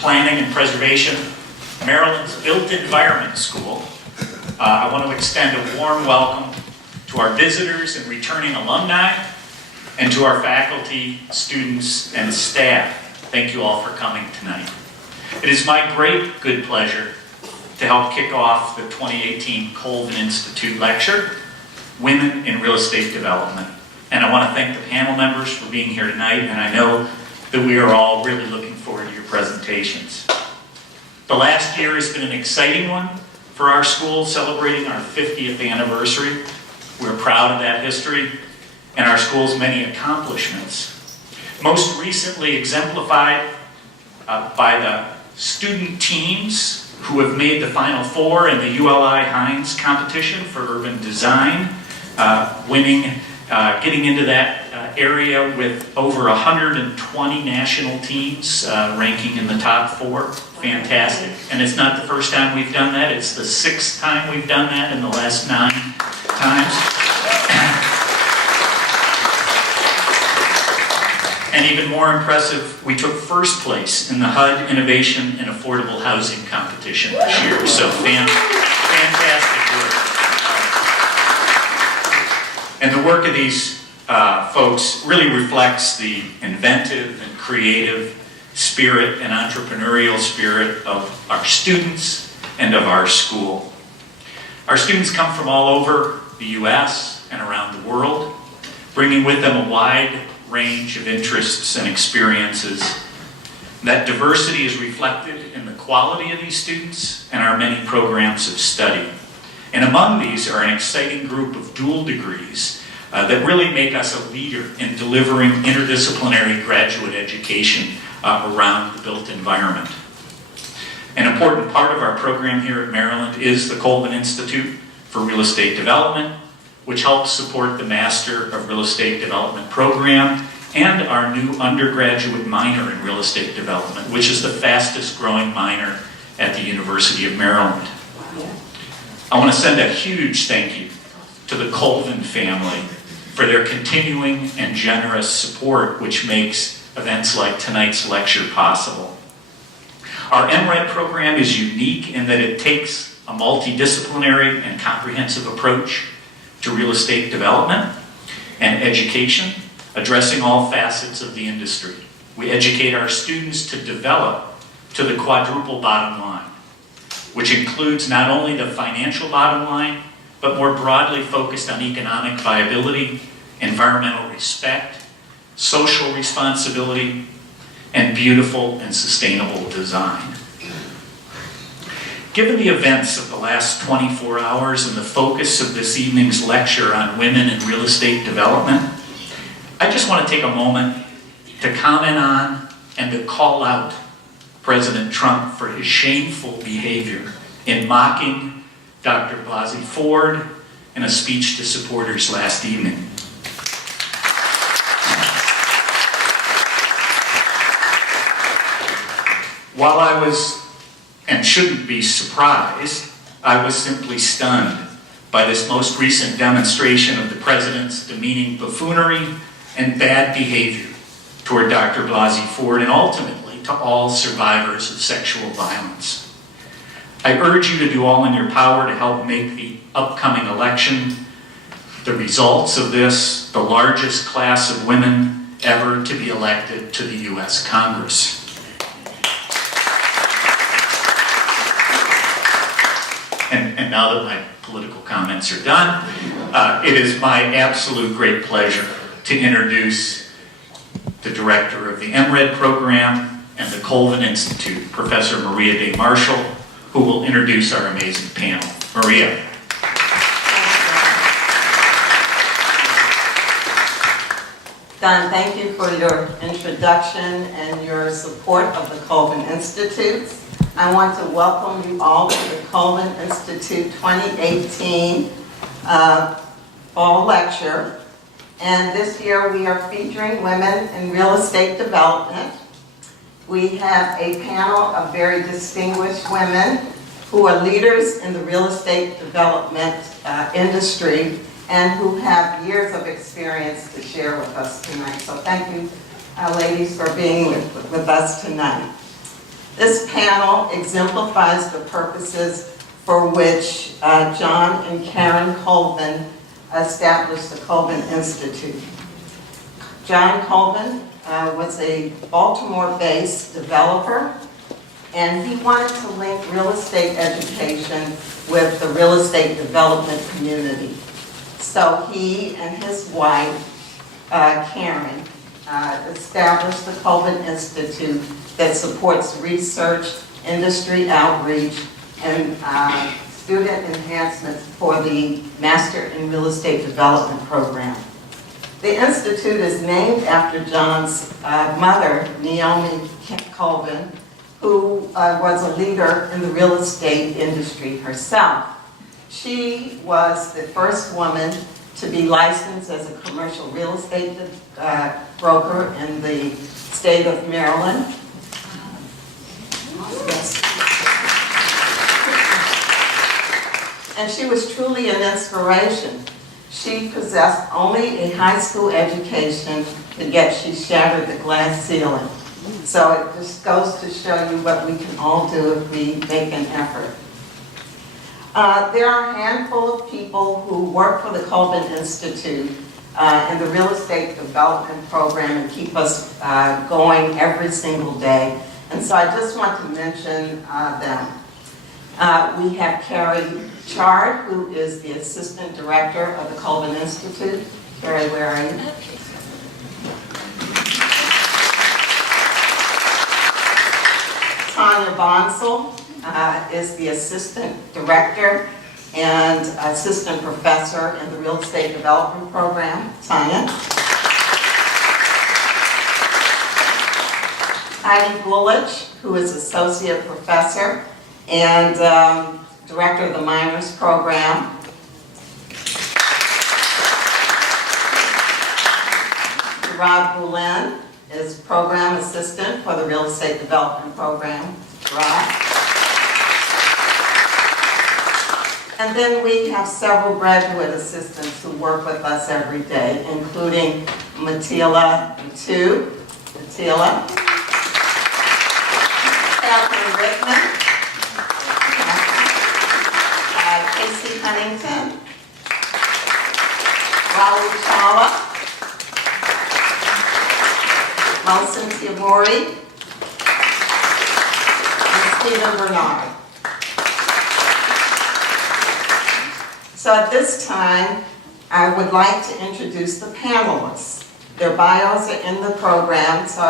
Planning and Preservation, Maryland's Built Environment School. I want to extend a warm welcome to our visitors and returning alumni, and to our faculty, students, and staff. Thank you all for coming tonight. It is my great good pleasure to help kick off the 2018 Colvin Institute Lecture, Women in Real Estate Development. And I want to thank the panel members for being here tonight, and I know that we are all really looking forward to your presentations. The last year has been an exciting one for our school, celebrating our 50th anniversary. We're proud of that history and our school's many accomplishments. Most recently exemplified by the student teams who have made the Final Four in the ULI Hines competition for urban design, getting into that area with over 120 national teams ranking in the top 4. Fantastic. And it's not the first time we've done that. It's the 6th time we've done that in the last 9 times. And even more impressive, we took first place in the HUD Innovation in Affordable Housing competition this year. So fantastic work. And the work of these folks really reflects the inventive and creative spirit and entrepreneurial spirit of our students and of our school. Our students come from all over the U.S. and around the world, bringing with them a wide range of interests and experiences. That diversity is reflected in the quality of these students and our many programs of study. And among these are an exciting group of dual degrees that really make us a leader in delivering interdisciplinary graduate education around the built environment. An important part of our program here at Maryland is the Colvin Institute for Real Estate Development, which helps support the Master of Real Estate Development program and our new undergraduate minor in Real Estate Development, which is the fastest growing minor at the University of Maryland. I want to send a huge thank you to the Colvin family for their continuing and generous support, which makes events like tonight's lecture possible. Our MRED program is unique in that it takes a multidisciplinary and comprehensive approach to real estate development and education, addressing all facets of the industry. We educate our students to develop to the quadruple bottom line, which includes not only the financial bottom line, but more broadly focused on economic viability, environmental respect, social responsibility, and beautiful and sustainable design. Given the events of the last 24 hours and the focus of this evening's lecture on women in real estate development, I just want to take a moment to comment on and to call out President Trump for his shameful behavior in mocking Dr. Blasey Ford in a speech to supporters last evening. While I was, and shouldn't be surprised, I was simply stunned by this most recent demonstration of the president's demeaning buffoonery and bad behavior toward Dr. Blasey Ford and ultimately to all survivors of sexual violence. I urge you to do all in your power to help make the upcoming election, the results of this, the largest class of women ever to be elected to the U.S. Congress. And now that my political comments are done, it is my absolute great pleasure to introduce the director of the MRED program and the Colvin Institute, Professor Maria Day Marshall, who will introduce our amazing panel. Maria. Don, thank you for your introduction and your support of the Colvin Institute. I want to welcome you all to the Colvin Institute 2018 Fall Lecture. And this year we are featuring women in real estate development. We have a panel of very distinguished women who are leaders in the real estate development industry and who have years of experience to share with us tonight. So thank you, ladies, for being with us tonight. This panel exemplifies the purposes for which John and Karen Colvin established the Colvin Institute. John Colvin was a Baltimore-based developer, and he wanted to link real estate education with the real estate development community. So he and his wife, Karen, established the Colvin Institute that supports research, industry outreach, and student enhancements for the Master in Real Estate Development Program. The Institute is named after John's mother, Naomi Colvin, who was a leader in the real estate industry herself. She was the first woman to be licensed as a commercial real estate broker in the state of Maryland. Yes. And she was truly an inspiration. She possessed only a high school education, and yet she shattered the glass ceiling. So it just goes to show you what we can all do if we make an effort. There are a handful of people who work for the Colvin Institute in the real estate development program and keep us going every single day. And so I just want to mention them. We have Carrie Chard, who is the Assistant Director of the Colvin Institute. Carrie, where are you? Tanya Bonsall is the Assistant Director and Assistant Professor in the Real Estate Development Program. Tanya. Heidi Bullich, who is Associate Professor and Director of the Minors Program. Rod Boulin is Program Assistant for the Real Estate Development Program. Rod. And then we have several graduate assistants who work with us every day, including Matila Matu. Matila. Catherine Rickman. Casey Huntington. Raul Chawla. Nelson Tiamori. And Stephen Bernard. So at this time, I would like to introduce the panelists. Their bios are in the program, so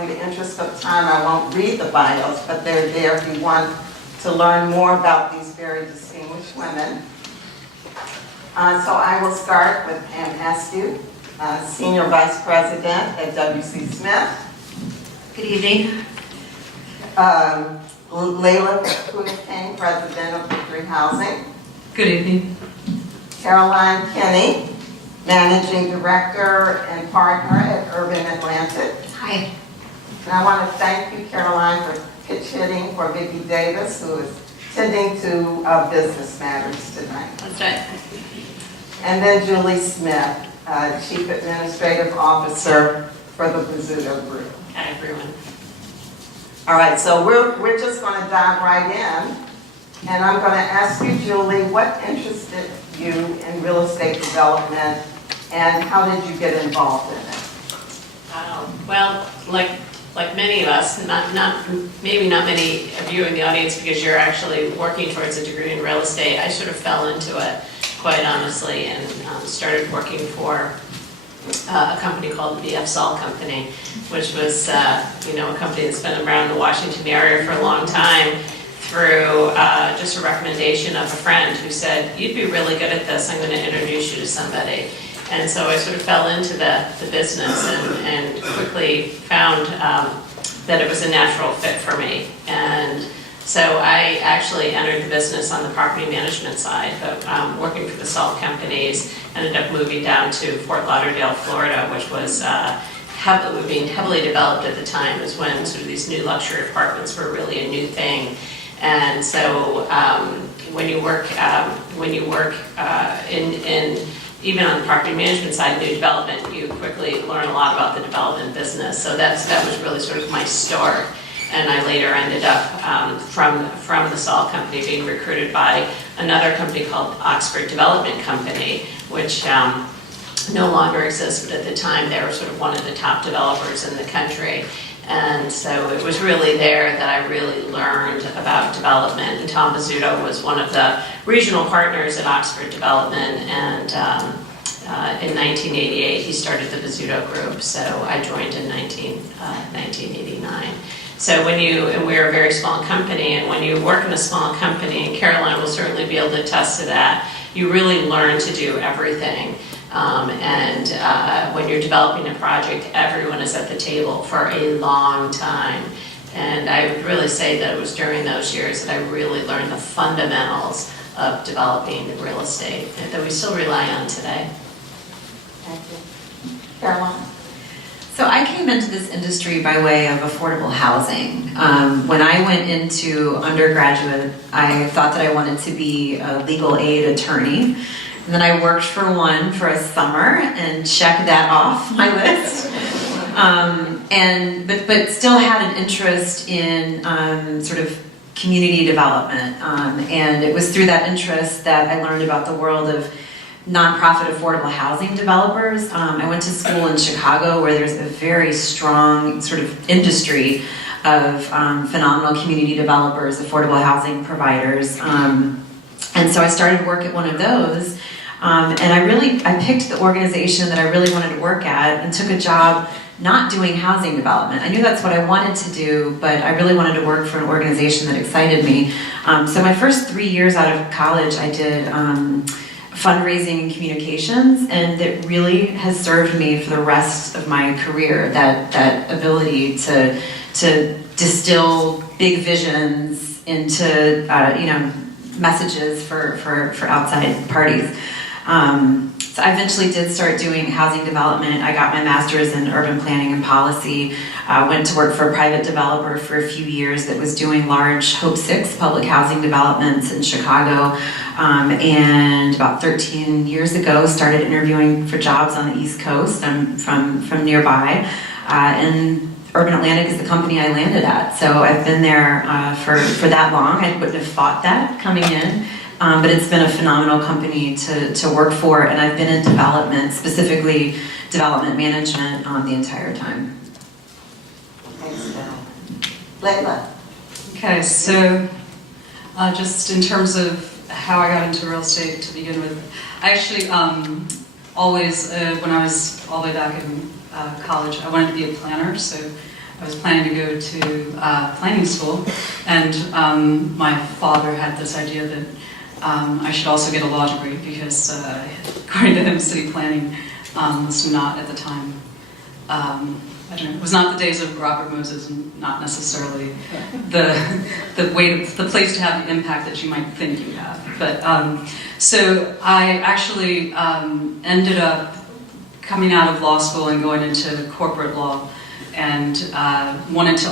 in the interest of time, I won't read the bios, but they're there if you want to learn more about these very distinguished women. So I will start with Pam Askew, Senior Vice President at W.C. Smith. Good evening. Layla Kuhn-King, President of Victory Housing. Good evening. Caroline Kinney, Managing Director and Partner at Urban Atlantic. Hi. And I want to thank you, Caroline, for pitch hitting for Vicki Davis, who is tending to business matters tonight. That's right. And then Julie Smith, Chief Administrative Officer for the Bizzuto Group. Hi, everyone. All right, so we're just going to dive right in. And I'm going to ask you, Julie, what interested you in real estate development and how did you get involved in it? Well, like many of us, maybe not many of you in the audience because you're actually working towards a degree in real estate. I sort of fell into it, quite honestly, and started working for a company called the BF Saul Company, which was a company that's been around the Washington area for a long time, through just a recommendation of a friend who said, you'd be really good at this, I'm going to introduce you to somebody. And so I sort of fell into the business and quickly found that it was a natural fit for me. And so I actually entered the business on the property management side, but working for the salt companies, ended up moving down to Fort Lauderdale, Florida, which was being heavily developed at the time. It was when sort of these new luxury apartments were really a new thing. And so when you work in even on the property management side, new development, you quickly learn a lot about the development business. So that was really sort of my start. and I later ended up from the Salt Company being recruited by another company called Oxford Development Company, which no longer exists, but at the time they were sort of one of the top developers in the country. And so it was really there that I really learned about development. And Tom Bizzuto was one of the regional partners at Oxford Development, and in 1988 he started the Bizzuto Group, so I joined in 1989. So and we're a very small company, and when you work in a small company, and Caroline will certainly be able to attest to that, you really learn to do everything. When you're developing a project, everyone is at the table for a long time. And I would really say that it was during those years that I really learned the fundamentals of developing real estate that we still rely on today. Thank you. Caroline? So I came into this industry by way of affordable housing. When I went into undergraduate, I thought that I wanted to be a legal aid attorney. And then I worked for one for a summer and checked that off my list. But still had an interest in sort of community development. And it was through that interest that I learned about the world of nonprofit affordable housing developers. I went to school in Chicago, where there's a very strong sort of industry of phenomenal community developers, affordable housing providers. And so I started work at one of those, and I picked the organization that I really wanted to work at and took a job not doing housing development. I knew that's what I wanted to do, but I really wanted to work for an organization that excited me. So my first 3 years out of college, I did fundraising and communications, and it really has served me for the rest of my career, that ability to distill big visions into messages for outside parties. So I eventually did start doing housing development. I got my master's in urban planning and policy. Went to work for a private developer for a few years that was doing large Hope 6 public housing developments in Chicago. And about 13 years ago, started interviewing for jobs on the East Coast. I'm from nearby. And Urban Atlantic is the company I landed at. So I've been there for that long. I wouldn't have thought that coming in. But it's been a phenomenal company to work for, and I've been in development, specifically development management, the entire time. Thanks, Caroline. Layla? Okay, so just in terms of how I got into real estate to begin with, I actually always, when I was all the way back in college, I wanted to be a planner, so I was planning to go to planning school, and my father had this idea that I should also get a law degree because, according to him, city planning was not at the time, it was not the days of Robert Moses, and not necessarily the place to have the impact that you might think you have. But so I actually ended up coming out of law school and going into corporate law, and wanted to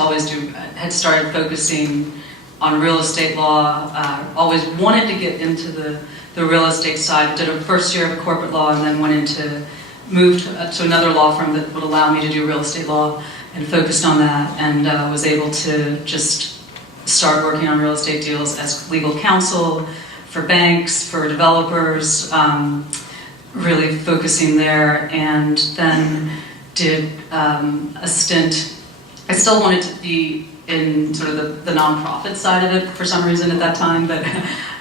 had started focusing on real estate law, always wanted to get into the real estate side. Did a first year of corporate law and then moved to another law firm that would allow me to do real estate law, and focused on that, and was able to just start working on real estate deals as legal counsel for banks, for developers, really focusing there, and then did a stint. I still wanted to be in sort of the nonprofit side of it for some reason at that time, but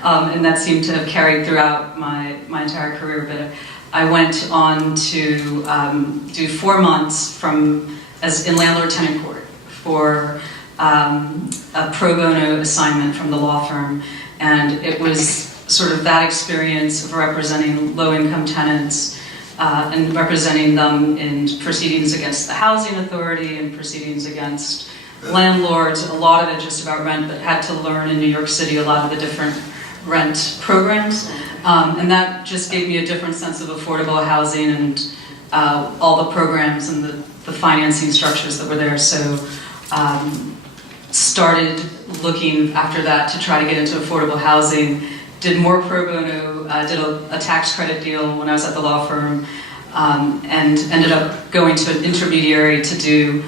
and that seemed to have carried throughout my entire career. But I went on to do 4 months as in landlord-tenant court for a pro bono assignment from the law firm, and it was sort of that experience of representing low-income tenants and representing them in proceedings against the housing authority and proceedings against landlords, a lot of it just about rent, but had to learn in New York City a lot of the different rent programs. And that just gave me a different sense of affordable housing and all the programs and the financing structures that were there. So started looking after that to try to get into affordable housing, did more pro bono, did a tax credit deal when I was at the law firm, and ended up going to an intermediary to do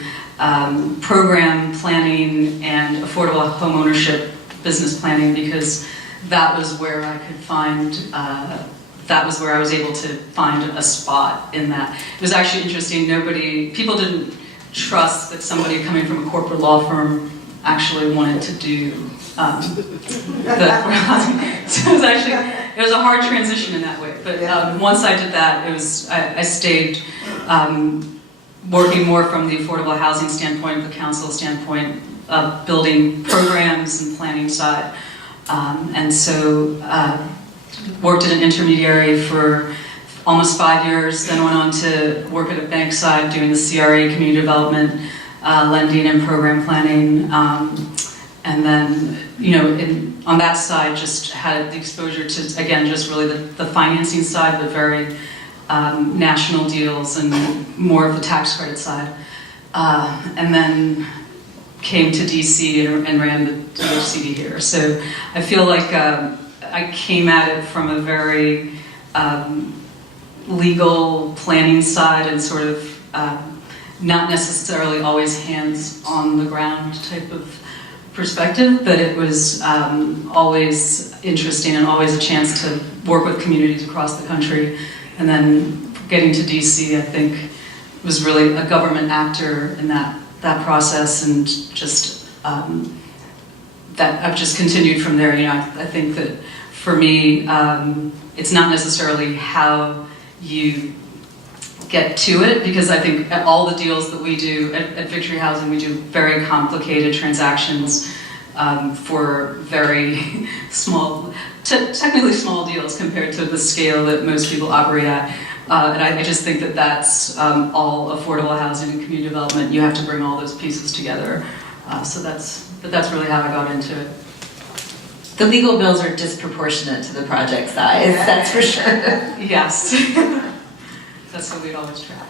program planning and affordable home ownership business planning, because that was where I could find, that was where I was able to find a spot in that. It was actually interesting, people didn't trust that somebody coming from a corporate law firm actually wanted to do so it was a hard transition in that way. But once I did that, I stayed working more from the affordable housing standpoint, the council standpoint, building programs and planning side. And so worked at an intermediary for almost 5 years, then went on to work at a bank side doing the CRE, community development, lending and program planning. And then, on that side, just had the exposure to, again, just really the financing side, but very national deals and more of the tax credit side. And then came to DC and ran the DHCD here. So I feel like I came at it from a very legal planning side and sort of not necessarily always hands on the ground type of perspective, but it was always interesting and always a chance to work with communities across the country. And then getting to DC, I think, was really a government actor in that process, and just that I've just continued from there. I think that for me, it's not necessarily how you get to it, because I think at all the deals that we do at Victory Housing, we do very complicated transactions for very small, technically small deals compared to the scale that most people operate at. And I just think that that's all affordable housing and community development. You have to bring all those pieces together. But that's really how I got into it. The legal bills are disproportionate to the project size, that's for sure. Yes. That's what we'd always track.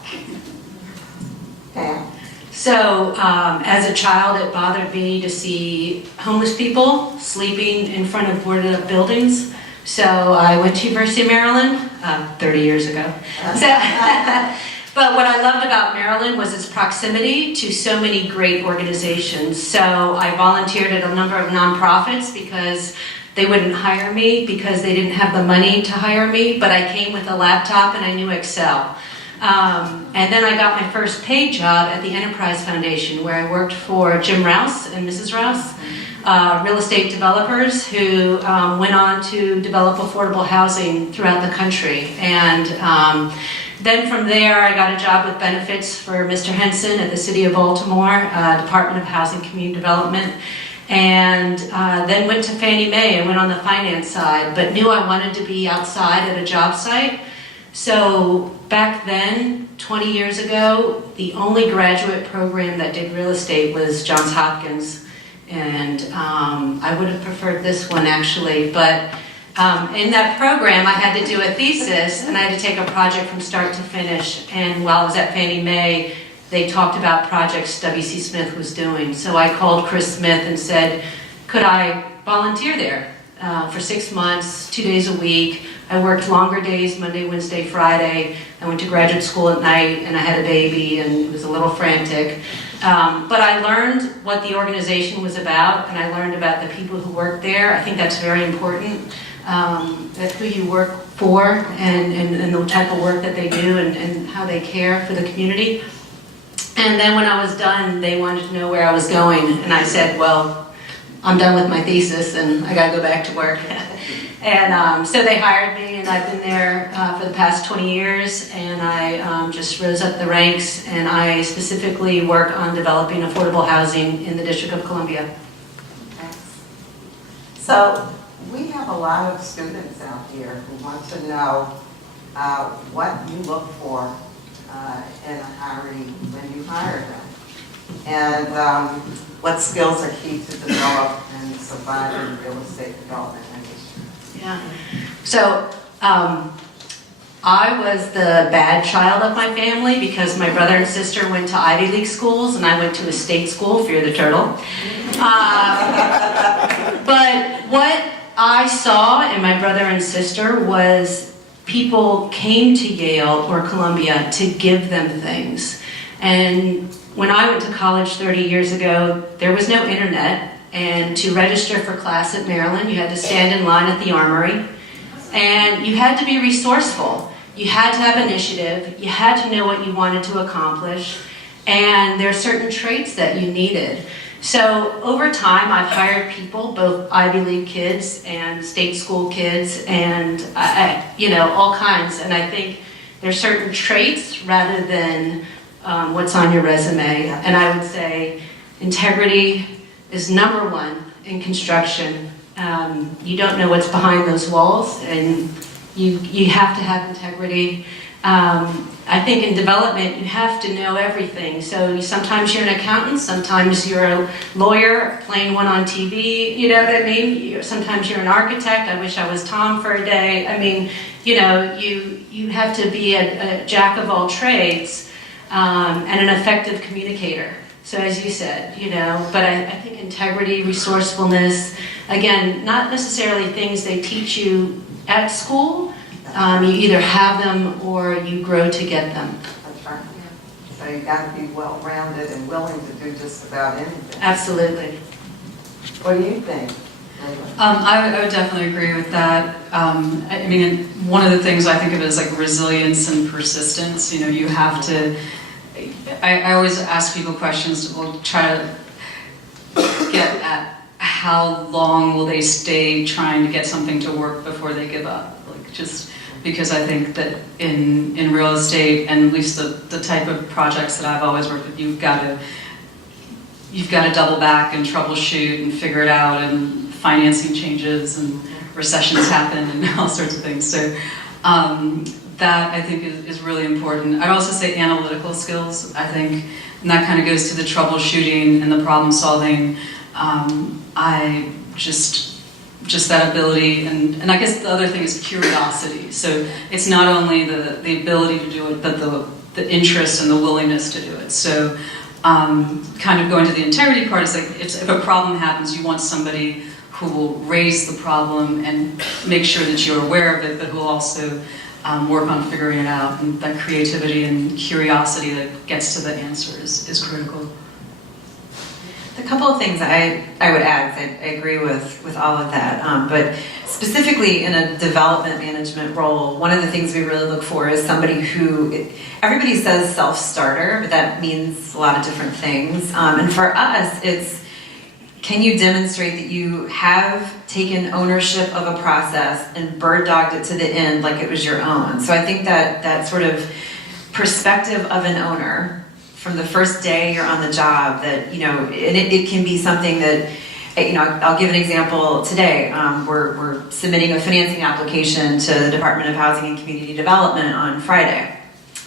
Pam? So, as a child, it bothered me to see homeless people sleeping in front of boarded up buildings. So I went to University of Maryland 30 years ago. But what I loved about Maryland was its proximity to so many great organizations. So I volunteered at a number of nonprofits because they wouldn't hire me because they didn't have the money to hire me, but I came with a laptop and I knew Excel. And then I got my first paid job at the Enterprise Foundation, where I worked for Jim Rouse and Mrs. Rouse, real estate developers who went on to develop affordable housing throughout the country. And then from there, I got a job with benefits for Mr. Henson at the City of Baltimore, Department of Housing Community Development. And then went to Fannie Mae and went on the finance side, but knew I wanted to be outside at a job site. So back then, 20 years ago, the only graduate program that did real estate was Johns Hopkins. And I would have preferred this one actually, but in that program I had to do a thesis and I had to take a project from start to finish. And while I was at Fannie Mae, they talked about projects W.C. Smith was doing. So I called Chris Smith and said, could I volunteer there for 6 months, 2 days a week. I worked longer days, Monday, Wednesday, Friday. I went to graduate school at night and I had a baby and it was a little frantic. But I learned what the organization was about and I learned about the people who worked there. I think that's very important, that who you work for and the type of work that they do and how they care for the community. And then when I was done, they wanted to know where I was going. And I said, well, I'm done with my thesis and I gotta go back to work. And so they hired me and I've been there for the past 20 years and I just rose up the ranks and I specifically work on developing affordable housing in the District of Columbia. So we have a lot of students out here who want to know what you look for in a hiring when you hire them, and what skills are key to develop and survive in the real estate development industry. Yeah. So I was the bad child of my family because my brother and sister went to Ivy League schools and I went to a state school, Fear the Turtle. But what I saw in my brother and sister was people came to Yale or Columbia to give them things. And when I went to college 30 years ago, there was no internet, and to register for class at Maryland, you had to stand in line at the Armory, and you had to be resourceful. You had to have initiative, you had to know what you wanted to accomplish, and there are certain traits that you needed. So over time, I've hired people, both Ivy League kids and state school kids, and all kinds. And I think there's certain traits rather than what's on your resume. And I would say integrity is number one in construction. You don't know what's behind those walls, and you have to have integrity. I think in development, you have to know everything. So sometimes you're an accountant, sometimes you're a lawyer playing one on TV, you know what I mean? Sometimes you're an architect. I wish I was Tom for a day. I mean, you have to be a jack of all trades and an effective communicator. So as you said, but I think integrity, resourcefulness, again, not necessarily things they teach you at school. You either have them or you grow to get them. That's right. So you got to be well-rounded and willing to do just about anything. Absolutely. What do you think? I would definitely agree with that. I mean, one of the things I think of is like resilience and persistence. You have to, I always ask people questions, we'll try to get at how long will they stay trying to get something to work before they give up. Just because I think that in real estate, and at least the type of projects that I've always worked with, you've got to double back and troubleshoot and figure it out, and financing changes and recessions happen and all sorts of things. So that I think is really important. I'd also say analytical skills, I think, and that kind of goes to the troubleshooting and the problem solving. I just that ability, and I guess the other thing is curiosity. So it's not only the ability to do it, but the interest and the willingness to do it. So kind of going to the integrity part is like if a problem happens, you want somebody who will raise the problem and make sure that you're aware of it, but who will also work on figuring it out. And that creativity and curiosity that gets to the answer is critical. A couple of things I would add, 'cause I agree with all of that, but specifically in a development management role, one of the things we really look for is somebody who, everybody says self-starter, but that means a lot of different things. And for us, it's, can you demonstrate that you have taken ownership of a process and bird-dogged it to the end like it was your own? So I think that sort of perspective of an owner from the first day you're on the job, that, and it can be something that, I'll give an example today. We're submitting a financing application to the Department of Housing and Community Development on Friday.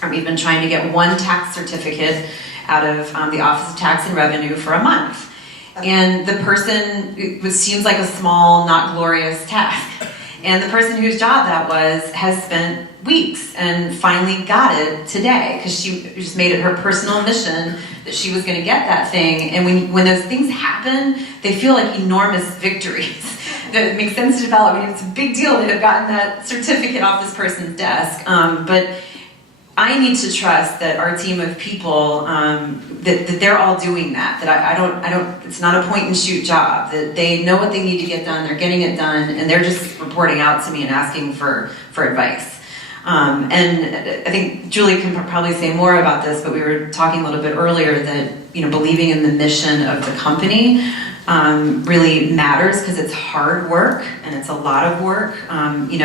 We've been trying to get one tax certificate out of the Office of Tax and Revenue for a month. And the person, it seems like a small, not glorious task. And the person whose job that was has spent weeks and finally got it today, because she just made it her personal mission that she was going to get that thing. And when those things happen, they feel like enormous victories. That makes sense to develop. It's a big deal to have gotten that certificate off this person's desk. But I need to trust that our team of people, that they're all doing that. That I don't. It's not a point and shoot job. That they know what they need to get done. They're getting it done, and they're just reporting out to me and asking for advice. And I think Julie can probably say more about this, but we were talking a little bit earlier that believing in the mission of the company really matters, because it's hard work and it's a lot of work.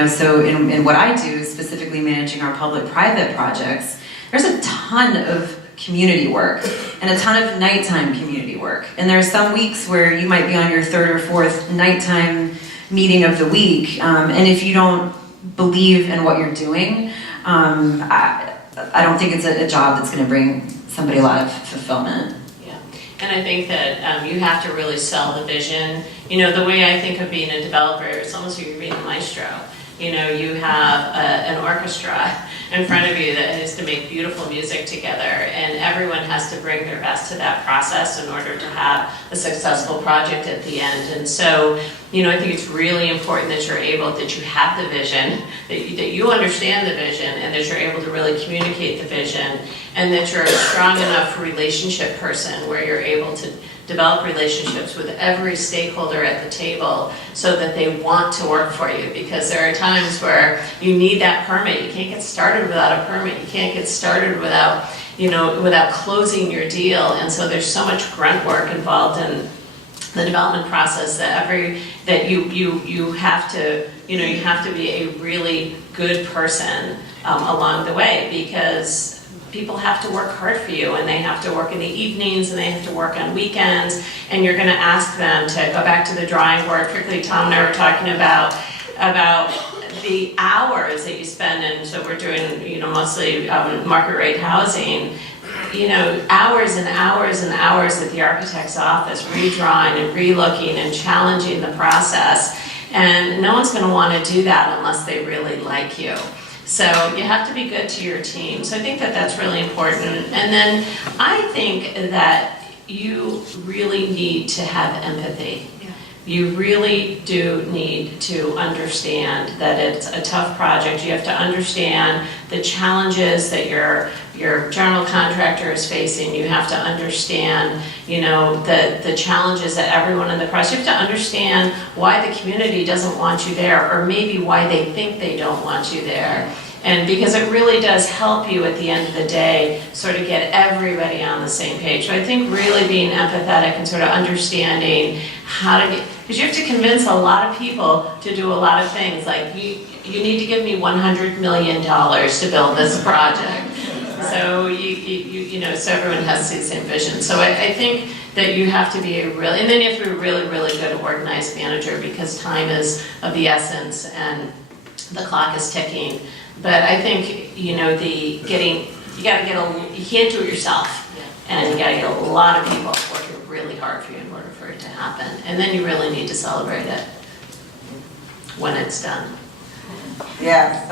So in what I do, specifically managing our public-private projects, there's a ton of community work and a ton of nighttime community work. And there are some weeks where you might be on your third or fourth nighttime meeting of the week, and if you don't believe in what you're doing, I don't think it's a job that's going to bring somebody a lot of fulfillment. And I think that you have to really sell the vision. The way I think of being a developer, it's almost like you're being a maestro. you know, you have an orchestra in front of you that has to make beautiful music together, and everyone has to bring their best to that process in order to have a successful project at the end. And so, you know, I think it's really important that that you have the vision, that you understand the vision, and that you're able to really communicate the vision, and that you're a strong enough relationship person where you're able to develop relationships with every stakeholder at the table so that they want to work for you, because there are times where you need that permit. You can't get started without a permit. You can't get started without, you know, without closing your deal. And so there's so much grunt work involved in the development process that you have to, you know, you have to be a really good person along the way, because people have to work hard for you, and they have to work in the evenings, and they have to work on weekends, and you're going to ask them to go back to the drawing board. Particularly Tom and I were talking about the hours that you spend, and so we're doing, you know, mostly market rate housing, you know, hours and hours and hours at the architect's office, redrawing and relooking and challenging the process, and no one's going to want to do that unless they really like you. So you have to be good to your team. So I think that that's really important. And then I think that you really need to have empathy. Yeah. You really do need to understand that it's a tough project. You have to understand the challenges that your general contractor is facing. You have to understand, you know, the challenges that everyone in the process. You have to understand why the community doesn't want you there, or maybe why they think they don't want you there. And because it really does help you at the end of the day sort of get everybody on the same page. So I think really being empathetic and sort of understanding how to get, because you have to convince a lot of people to do a lot of things. Like you need to give me $100 million to build this project. So you know, so everyone has the same vision. So I think that you have to be and then you have to be a really, really good organized manager, because time is of the essence and the clock is ticking. But I think, you know, you can't do it yourself. And you gotta get a lot of people working really hard for you in order for it to happen. And then you really need to celebrate it when it's done. Yeah,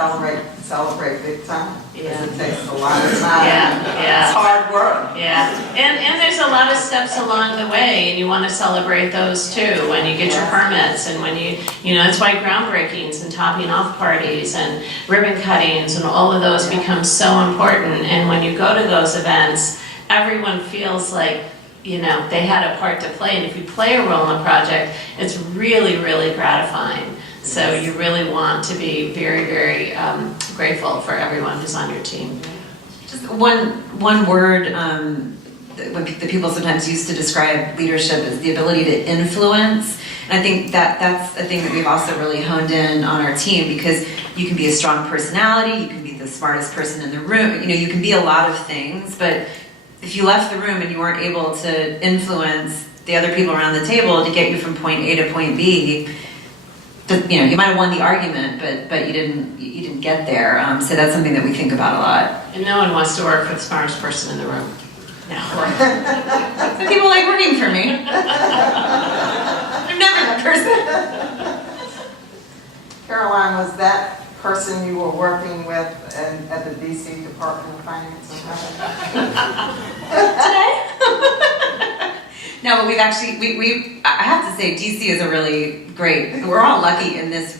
celebrate big time. Yeah. It takes a lot of time. Yeah. It's hard work. Yeah, and there's a lot of steps along the way, and you want to celebrate those too, when you get your permits, and when you know, that's why groundbreakings and topping off parties and ribbon cuttings and all of those become so important. And when you go to those events, everyone feels like, you know, they had a part to play, and if you play a role in the project, it's really, really gratifying. So you really want to be very, very grateful for everyone who's on your team. Just one word that people sometimes use to describe leadership is the ability to influence. And I think that's a thing that we've also really honed in on our team, because you can be a strong personality, you can be the smartest person in the room, you know, you can be a lot of things, but if you left the room and you weren't able to influence the other people around the table to get you from point A to point B, you know, you might have won the argument, but you didn't get there. So that's something that we think about a lot. And no one wants to work for the smartest person in the room. No. Some people like working for me. I'm never that person. Caroline, was that person you were working with at the DC Department of Finance? Today? No, but we've actually, I have to say, DC is a really great, we're all lucky in this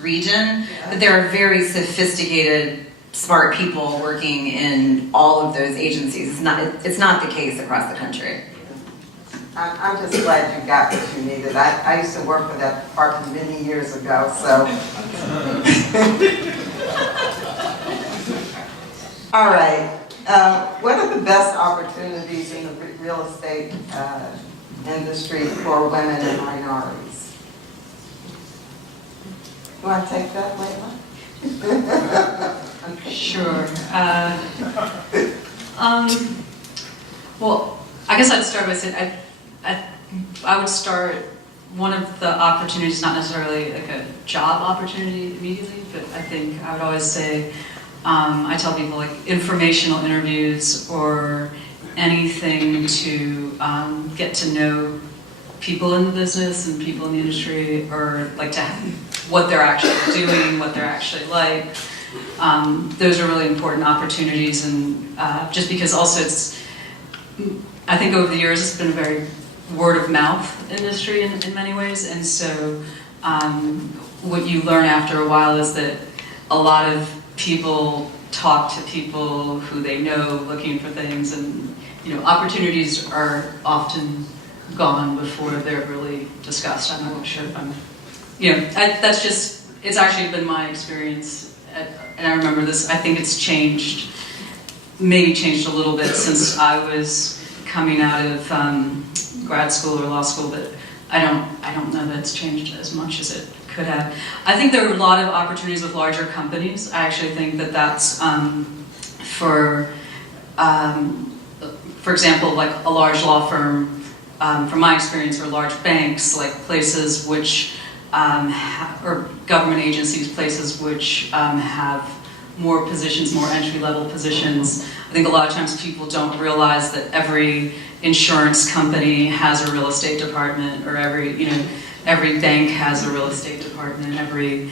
region, that there are very sophisticated, smart people working in all of those agencies. It's not the case across the country. I'm just glad you got what you needed. I used to work for that department many years ago, so. All right. What are the best opportunities in the real estate industry for women and minorities? You want to take that, Layla? Sure. Well, I guess I'd start with it. I would start, one of the opportunities, not necessarily like a job opportunity immediately, but I think I would always say, I tell people, like, informational interviews or anything to get to know people in the business and people in the industry, or like to what they're actually doing, what they're actually like. Those are really important opportunities, and just because also I think over the years it's been a very word of mouth industry in many ways, and so what you learn after a while is that a lot of people talk to people who they know looking for things, and opportunities are often gone before they're really discussed. I'm not sure if I'm, that's just, it's actually been my experience, and I remember this, I think it's changed, maybe changed a little bit since I was coming out of grad school or law school, but I don't know that it's changed as much as it could have. I think there are a lot of opportunities with larger companies. I actually think that that's for example, like a large law firm, from my experience, or large banks, like places which, or government agencies, places which have more positions, more entry-level positions. I think a lot of times people don't realize that every insurance company has a real estate department, or every bank has a real estate department. Every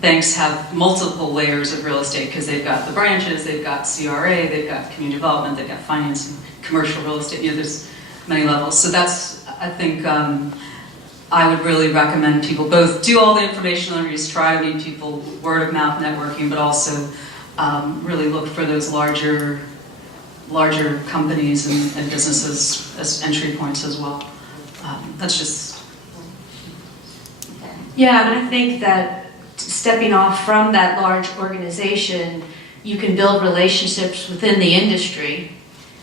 banks have multiple layers of real estate because they've got the branches, they've got CRA, they've got community development, they've got finance and commercial real estate. There's many levels. So that's, I think, I would really recommend people both do all the information interviews, try to meet people, word of mouth networking, but also really look for those larger companies and businesses as entry points as well. That's just. Yeah, and I think that stepping off from that large organization, you can build relationships within the industry,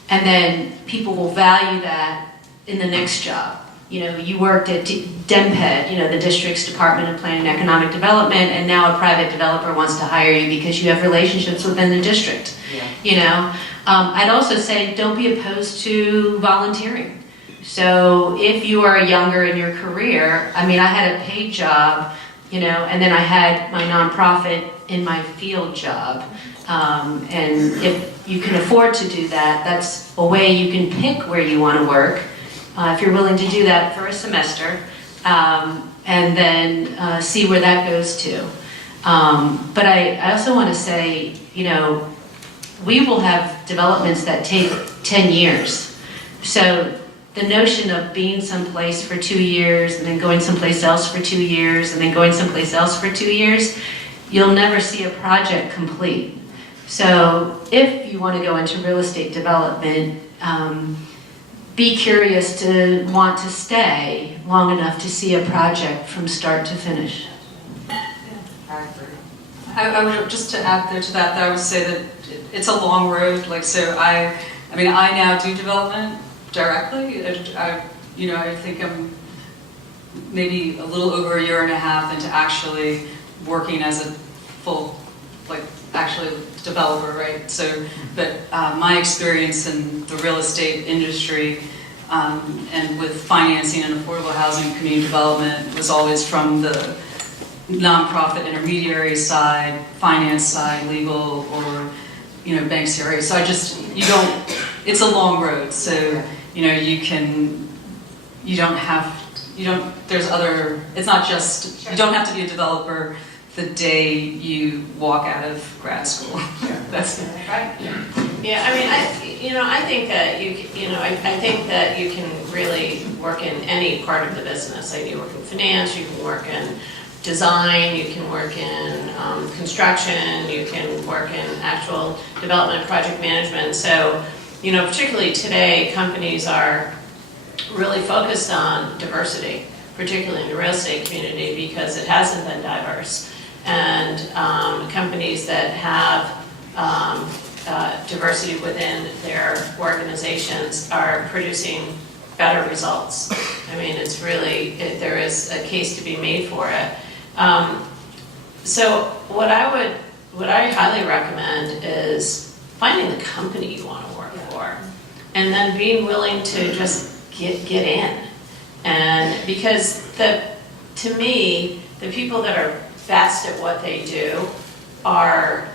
and then people will value that in the next job. You worked at DEMPED, the district's Department of Planning and Economic Development, and now a private developer wants to hire you because you have relationships within the district. Yeah. I'd also say don't be opposed to volunteering. So if you are younger in your career, I had a paid job, and then I had my nonprofit in my field job. And if you can afford to do that, that's a way you can pick where you want to work. If you're willing to do that for a semester, and then see where that goes to. But I also want to say, we will have developments that take 10 years. So the notion of being someplace for 2 years and then going someplace else for 2 years and then going someplace else for 2 years, you'll never see a project complete. So if you want to go into real estate development, be curious to want to stay long enough to see a project from start to finish. I would just to add there to that, I would say that it's a long road. I now do development directly. I think I'm maybe a little over a year and a half into actually working as a full, actually developer, right? So, but my experience in the real estate industry and with financing and affordable housing, community development was always from the nonprofit intermediary side, finance side, legal, or bank CRA. So it's a long road. So it's not just, you don't have to be a developer the day you walk out of grad school. That's right. Yeah, I think that I think that you can really work in any part of the business. You work in finance, you can work in design, you can work in construction, you can work in actual development, project management. So, particularly today, companies are really focused on diversity, particularly in the real estate community, because it hasn't been diverse. And companies that have diversity within their organizations are producing better results. It's really, there is a case to be made for it. So what I highly recommend is finding the company you want to work for, and then being willing to just get in. And because to me, the people that are best at what they do are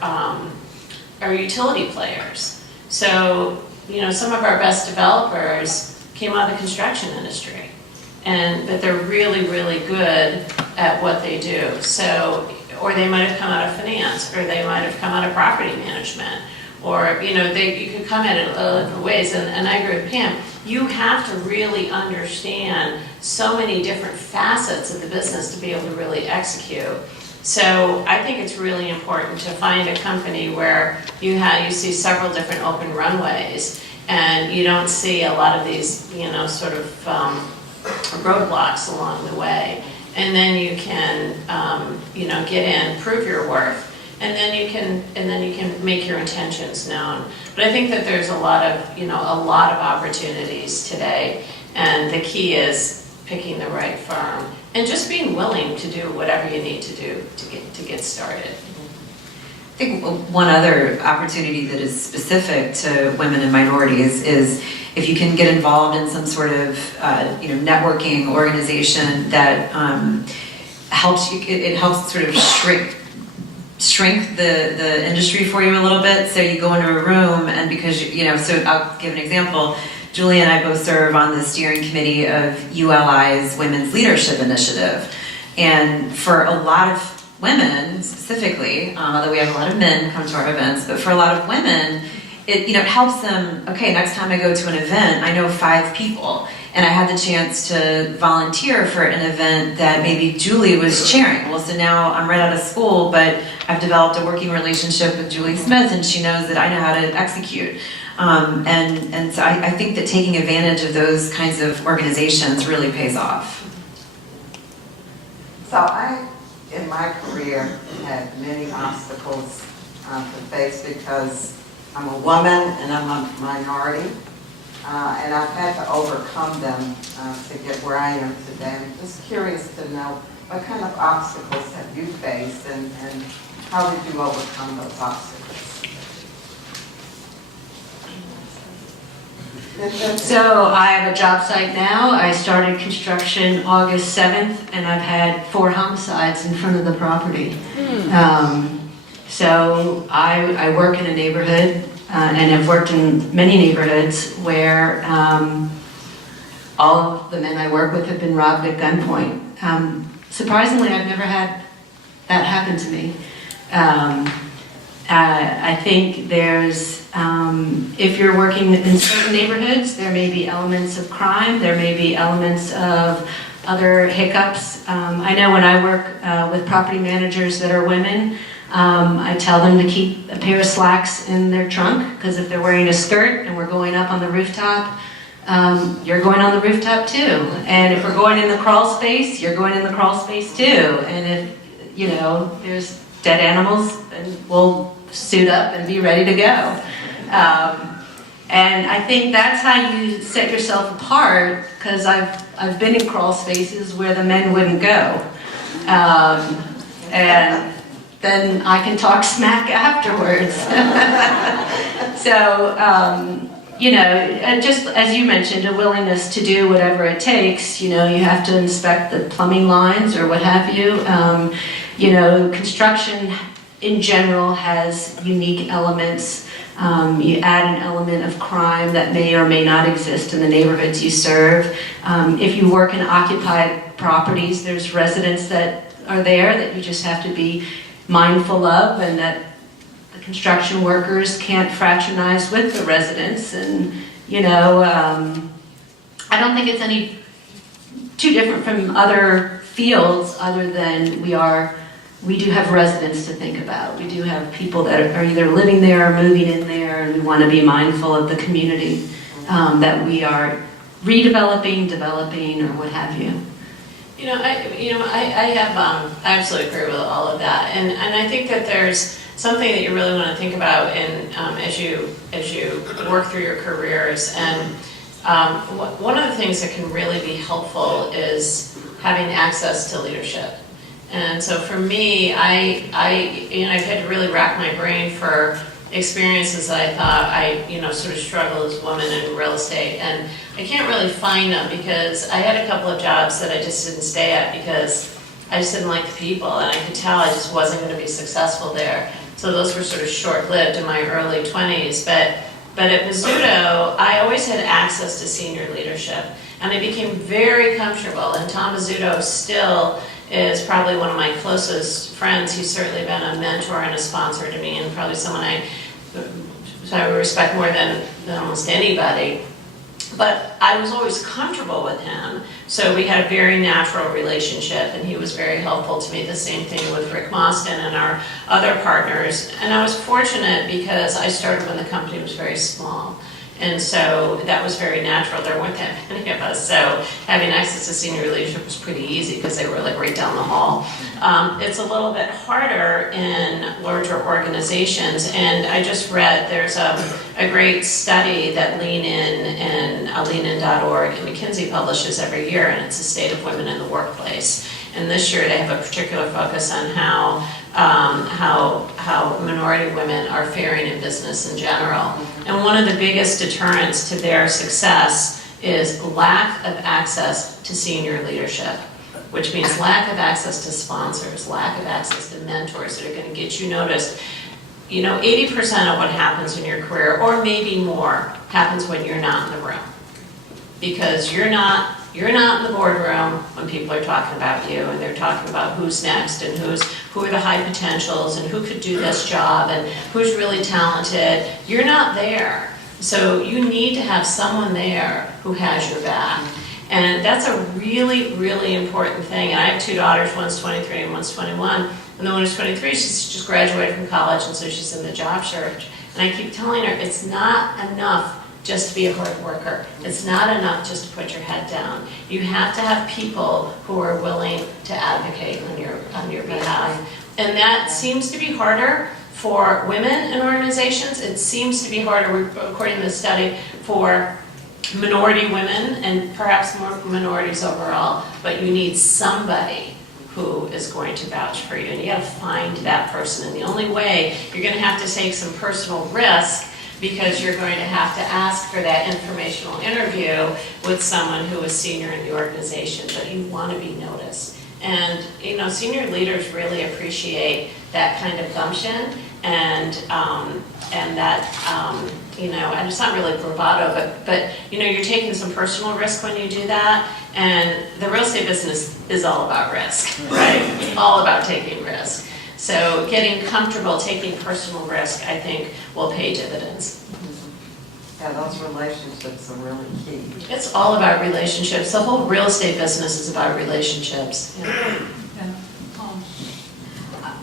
utility players. So, some of our best developers came out of the construction industry, but they're really, really good at what they do. So, or they might have come out of finance, or they might have come out of property management, or, you know, you could come at it different ways. And I agree with Pam, you have to really understand so many different facets of the business to be able to really execute. So I think it's really important to find a company where you see several different open runways, and you don't see a lot of these, you know, sort of roadblocks along the way. And then you can, you know, get in, prove your worth, and then you can make your intentions known. But I think that there's a lot of opportunities today, and the key is picking the right firm and just being willing to do whatever you need to do to get started. I think one other opportunity that is specific to women and minorities is if you can get involved in some sort of networking organization that helps you. It helps sort of shrink the industry for you a little bit. So you go into a room, and because so I'll give an example. Julie and I both serve on the steering committee of ULI's Women's Leadership Initiative, and for a lot of women specifically, although we have a lot of men come to our events, but for a lot of women, it helps them. Okay, next time I go to an event, I know 5 people, and I had the chance to volunteer for an event that maybe Julie was chairing. Well, so now I'm right out of school, but I've developed a working relationship with Julie Smith, and she knows that I know how to execute. And so I think that taking advantage of those kinds of organizations really pays off. So I, in my career, had many obstacles to face because I'm a woman and I'm a minority, and I've had to overcome them to get where I am today. I'm just curious to know what kind of obstacles have you faced, and how did you overcome those obstacles? So I have a job site now. I started construction August 7th, and I've had 4 homicides in front of the property. So I work in a neighborhood, and have worked in many neighborhoods where all of the men I work with have been robbed at gunpoint. Surprisingly, I've never had that happen to me. I think there's, if you're working in certain neighborhoods, there may be elements of crime, there may be elements of other hiccups. I know when I work with property managers that are women, I tell them to keep a pair of slacks in their trunk, because if they're wearing a skirt and we're going up on the rooftop, you're going on the rooftop too. And if we're going in the crawl space, you're going in the crawl space too. And if, there's dead animals, then we'll suit up and be ready to go. And I think that's how you set yourself apart, because I've been in crawl spaces where the men wouldn't go. And then I can talk smack afterwards. So, and just as you mentioned, a willingness to do whatever it takes. You have to inspect the plumbing lines or what have you. Construction in general has unique elements. You add an element of crime that may or may not exist in the neighborhoods you serve. If you work in occupied properties, there's residents that are there that you just have to be mindful of, and that the construction workers can't fraternize with the residents. And, I don't think it's any too different from other fields, other than we do have residents to think about. We do have people that are either living there or moving in there, and we want to be mindful of the community that we are redeveloping, developing, or what have you. I absolutely agree with all of that, and I think that there's something that you really want to think about as you work through your careers. And one of the things that can really be helpful is having access to leadership. And so for me, I've had to really rack my brain for experiences that I thought I sort of struggled as a woman in real estate, and I can't really find them because I had a couple of jobs that I just didn't stay at because I just didn't like the people, and I could tell I just wasn't going to be successful there. So those were sort of short-lived in my early 20s. But at Mizuto, I always had access to senior leadership, and I became very comfortable. And Tom Mizuto still is probably one of my closest friends. He's certainly been a mentor and a sponsor to me, and probably someone I respect more than almost anybody. But I was always comfortable with him, so we had a very natural relationship, and he was very helpful to me. The same thing with Rick Mostyn and our other partners. And I was fortunate because I started when the company was very small. And so that was very natural. There weren't that many of us, so having access to senior leadership was pretty easy because they were like right down the hall. It's a little bit harder in larger organizations, and I just read there's a great study that Lean In and leanin.org and McKinsey publishes every year, and it's the state of women in the workplace. And this year they have a particular focus on how minority women are faring in business in general. And one of the biggest deterrents to their success is lack of access to senior leadership, which means lack of access to sponsors, lack of access to mentors that are going to get you noticed. 80% of what happens in your career, or maybe more, happens when you're not in the room. Because you're not in the boardroom when people are talking about you, and they're talking about who's next and who are the high potentials and who could do this job and who's really talented. You're not there. So you need to have someone there who has your back. And that's a really, really important thing. And I have two daughters, one's 23 and one's 21. And the one who's 23, she's just graduated from college, and so she's in the job search. And I keep telling her, it's not enough just to be a hard worker. It's not enough just to put your head down. You have to have people who are willing to advocate on your behalf. And that seems to be harder for women in organizations. It seems to be harder, according to the study, for minority women and perhaps more minorities overall. But you need somebody who is going to vouch for you, and you got to find that person. And the only way, you're going to have to take some personal risk, because you're going to have to ask for that informational interview with someone who is senior in the organization, but you want to be noticed. And senior leaders really appreciate that kind of gumption and that and it's not really bravado, but you're taking some personal risk when you do that. And the real estate business is all about risk, right? All about taking risk. So getting comfortable taking personal risk, I think, will pay dividends. Yeah, those relationships are really key. It's all about relationships. The whole real estate business is about relationships. Yeah.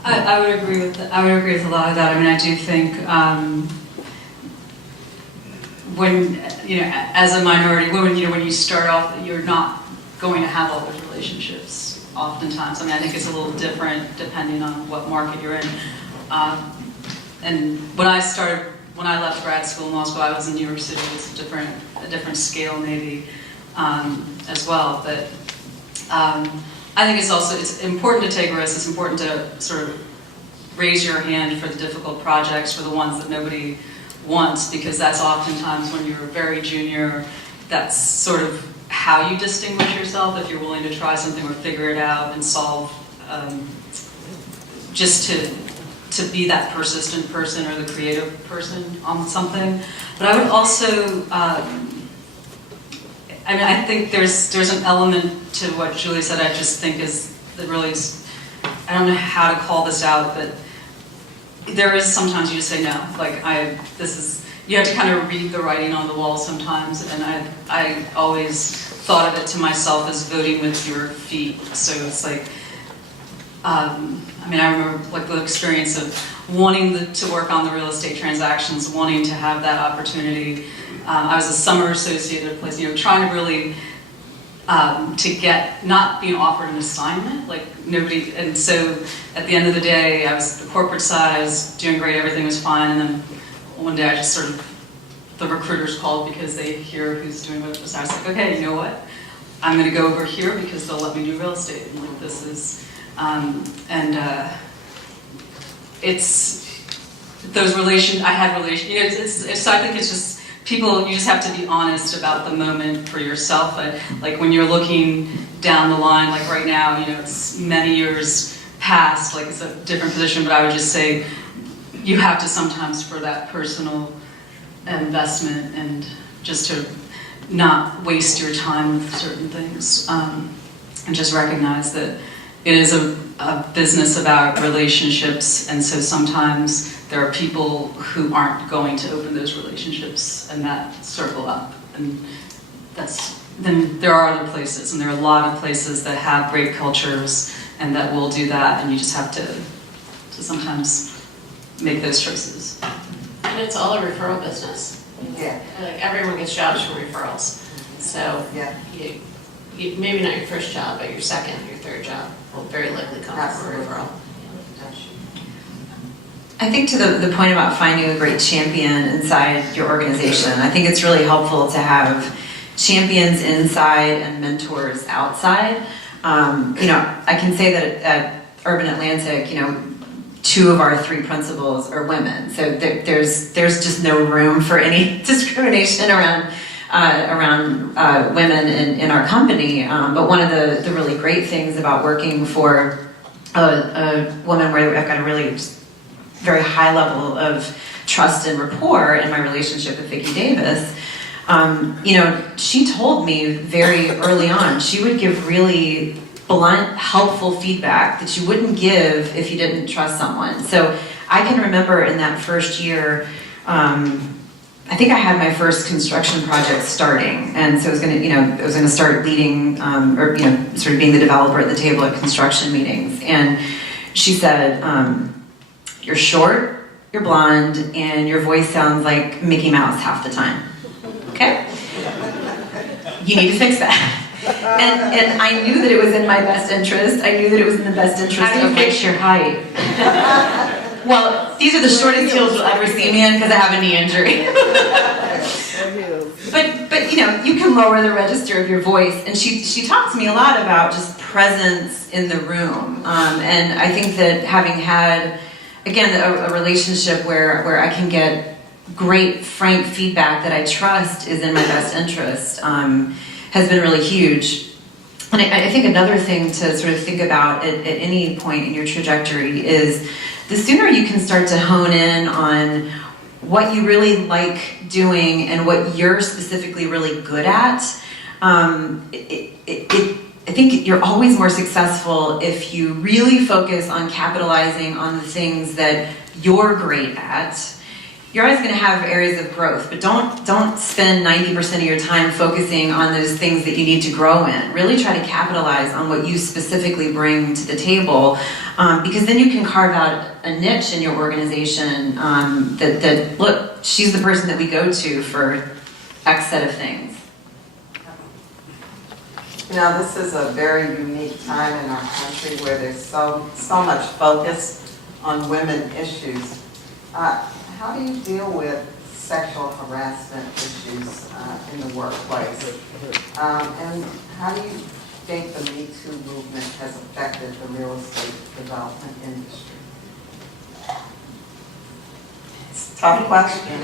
I would agree with a lot of that. I mean, I do think when as a minority woman, when you start off, you're not going to have all those relationships. Oftentimes, I mean, I think it's a little different depending on what market you're in. And when I left grad school in law school, I was in New York City. It's a different scale maybe as well. But I think it's important to take risks. It's important to sort of raise your hand for the difficult projects, for the ones that nobody wants, because that's oftentimes when you're very junior. That's sort of how you distinguish yourself, if you're willing to try something or figure it out and solve, just to be that persistent person or the creative person on something. But I would also, I think there's an element to what Julie said. I just think I don't know how to call this out, but there is sometimes you just say no. You have to kind of read the writing on the wall sometimes, and I always thought of it to myself as voting with your feet. So it's like, I remember the experience of wanting to work on the real estate transactions, wanting to have that opportunity. I was a summer associate at a place, trying to really to get, not being offered an assignment, nobody, and so at the end of the day, I was the corporate side, I was doing great, everything was fine, and then one day I just the recruiters called because they hear who's doing what. So I was like, okay, you know what? I'm going to go over here because they'll let me do real estate. And this is, it's those relations. I had relations. So I think it's just people. You just have to be honest about the moment for yourself. When you're looking down the line, right now, it's many years past. It's a different position, but I would just say you have to sometimes, for that personal investment, and just to not waste your time with certain things, and just recognize that it is a business about relationships, and so sometimes there are people who aren't going to open those relationships and that circle up, and then there are other places, and there are a lot of places that have great cultures and that will do that, and you just have to sometimes make those choices. And it's all a referral business. Yeah. Like, everyone gets jobs from referrals. So, Yeah. you, maybe not your first job, but your second, your third job will very likely come from a Absolutely. referral. I think to the point about finding a great champion inside your organization, I think it's really helpful to have champions inside and mentors outside. I can say that at Urban Atlantic, 2 of our 3 principals are women. So there's just no room for any discrimination around women in our company. But one of the really great things about working for a woman where I've got a really very high level of trust and rapport in my relationship with Vicki Davis, she told me very early on, she would give really blunt, helpful feedback that you wouldn't give if you didn't trust someone. So I can remember in that first year, I think I had my first construction project starting, and so I was going to start leading, sort of being the developer at the table at construction meetings. And she said, "You're short, you're blonde, and your voice sounds like Mickey Mouse half the time. Okay? You need to fix that." And I knew that it was in my best interest. I knew that it was in the best interest How do you of fix your height? Well, these are the shortest heels you'll ever see me in because I have a knee injury. But you can lower the register of your voice. And she talked to me a lot about just presence in the room. And I think that having had, again, a relationship where I can get great, frank feedback that I trust is in my best interest has been really huge. And I think another thing to sort of think about at any point in your trajectory is the sooner you can start to hone in on what you really like doing and what you're specifically really good at, I think you're always more successful if you really focus on capitalizing on the things that you're great at. You're always going to have areas of growth, but don't spend 90% of your time focusing on those things that you need to grow in. Really try to capitalize on what you specifically bring to the table, because then you can carve out a niche in your organization that look, she's the person that we go to for X set of things. This is a very unique time in our country where there's so much focus on women issues. How do you deal with sexual harassment issues in the workplace? And how do you think the Me Too movement has affected the real estate development industry? It's a tough question.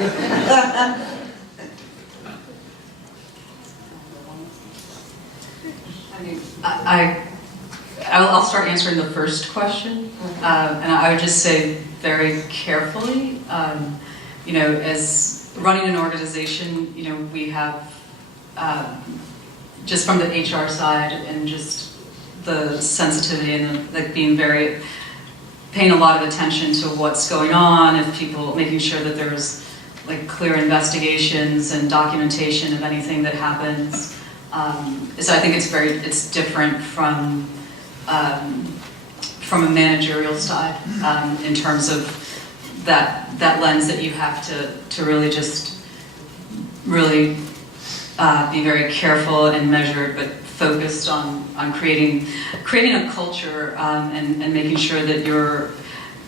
I'll start answering the first question, and I would just say very carefully, as running an organization, we have, just from the HR side and just the sensitivity and paying a lot of attention to what's going on, if people, making sure that there's clear investigations and documentation of anything that happens. So I think it's different from a managerial side, in terms of that lens that you have to really be very careful and measured, but focused on creating a culture, and making sure that you're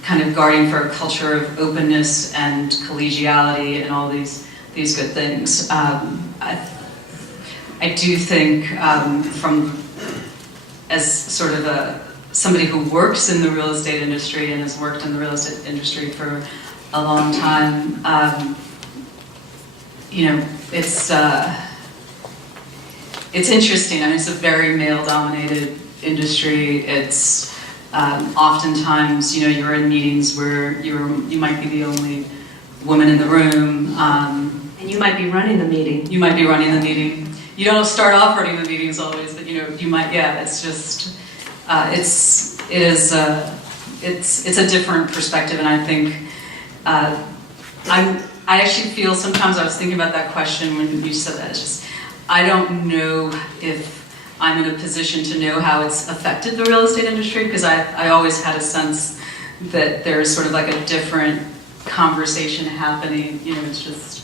kind of guarding for a culture of openness and collegiality and all these good things. I do think, as sort of somebody who works in the real estate industry and has worked in the real estate industry for a long time, it's interesting. I mean, it's a very male-dominated industry. It's oftentimes, you're in meetings where you might be the only woman in the room. And you might be running the meeting. You might be running the meeting. You don't start off running the meetings always, but you might. Yeah, it's just it's a different perspective, and I think I actually feel sometimes I was thinking about that question when you said that. It's just I don't know if I'm in a position to know how it's affected the real estate industry, because I always had a sense that there's sort of like a different conversation happening. You know, it's just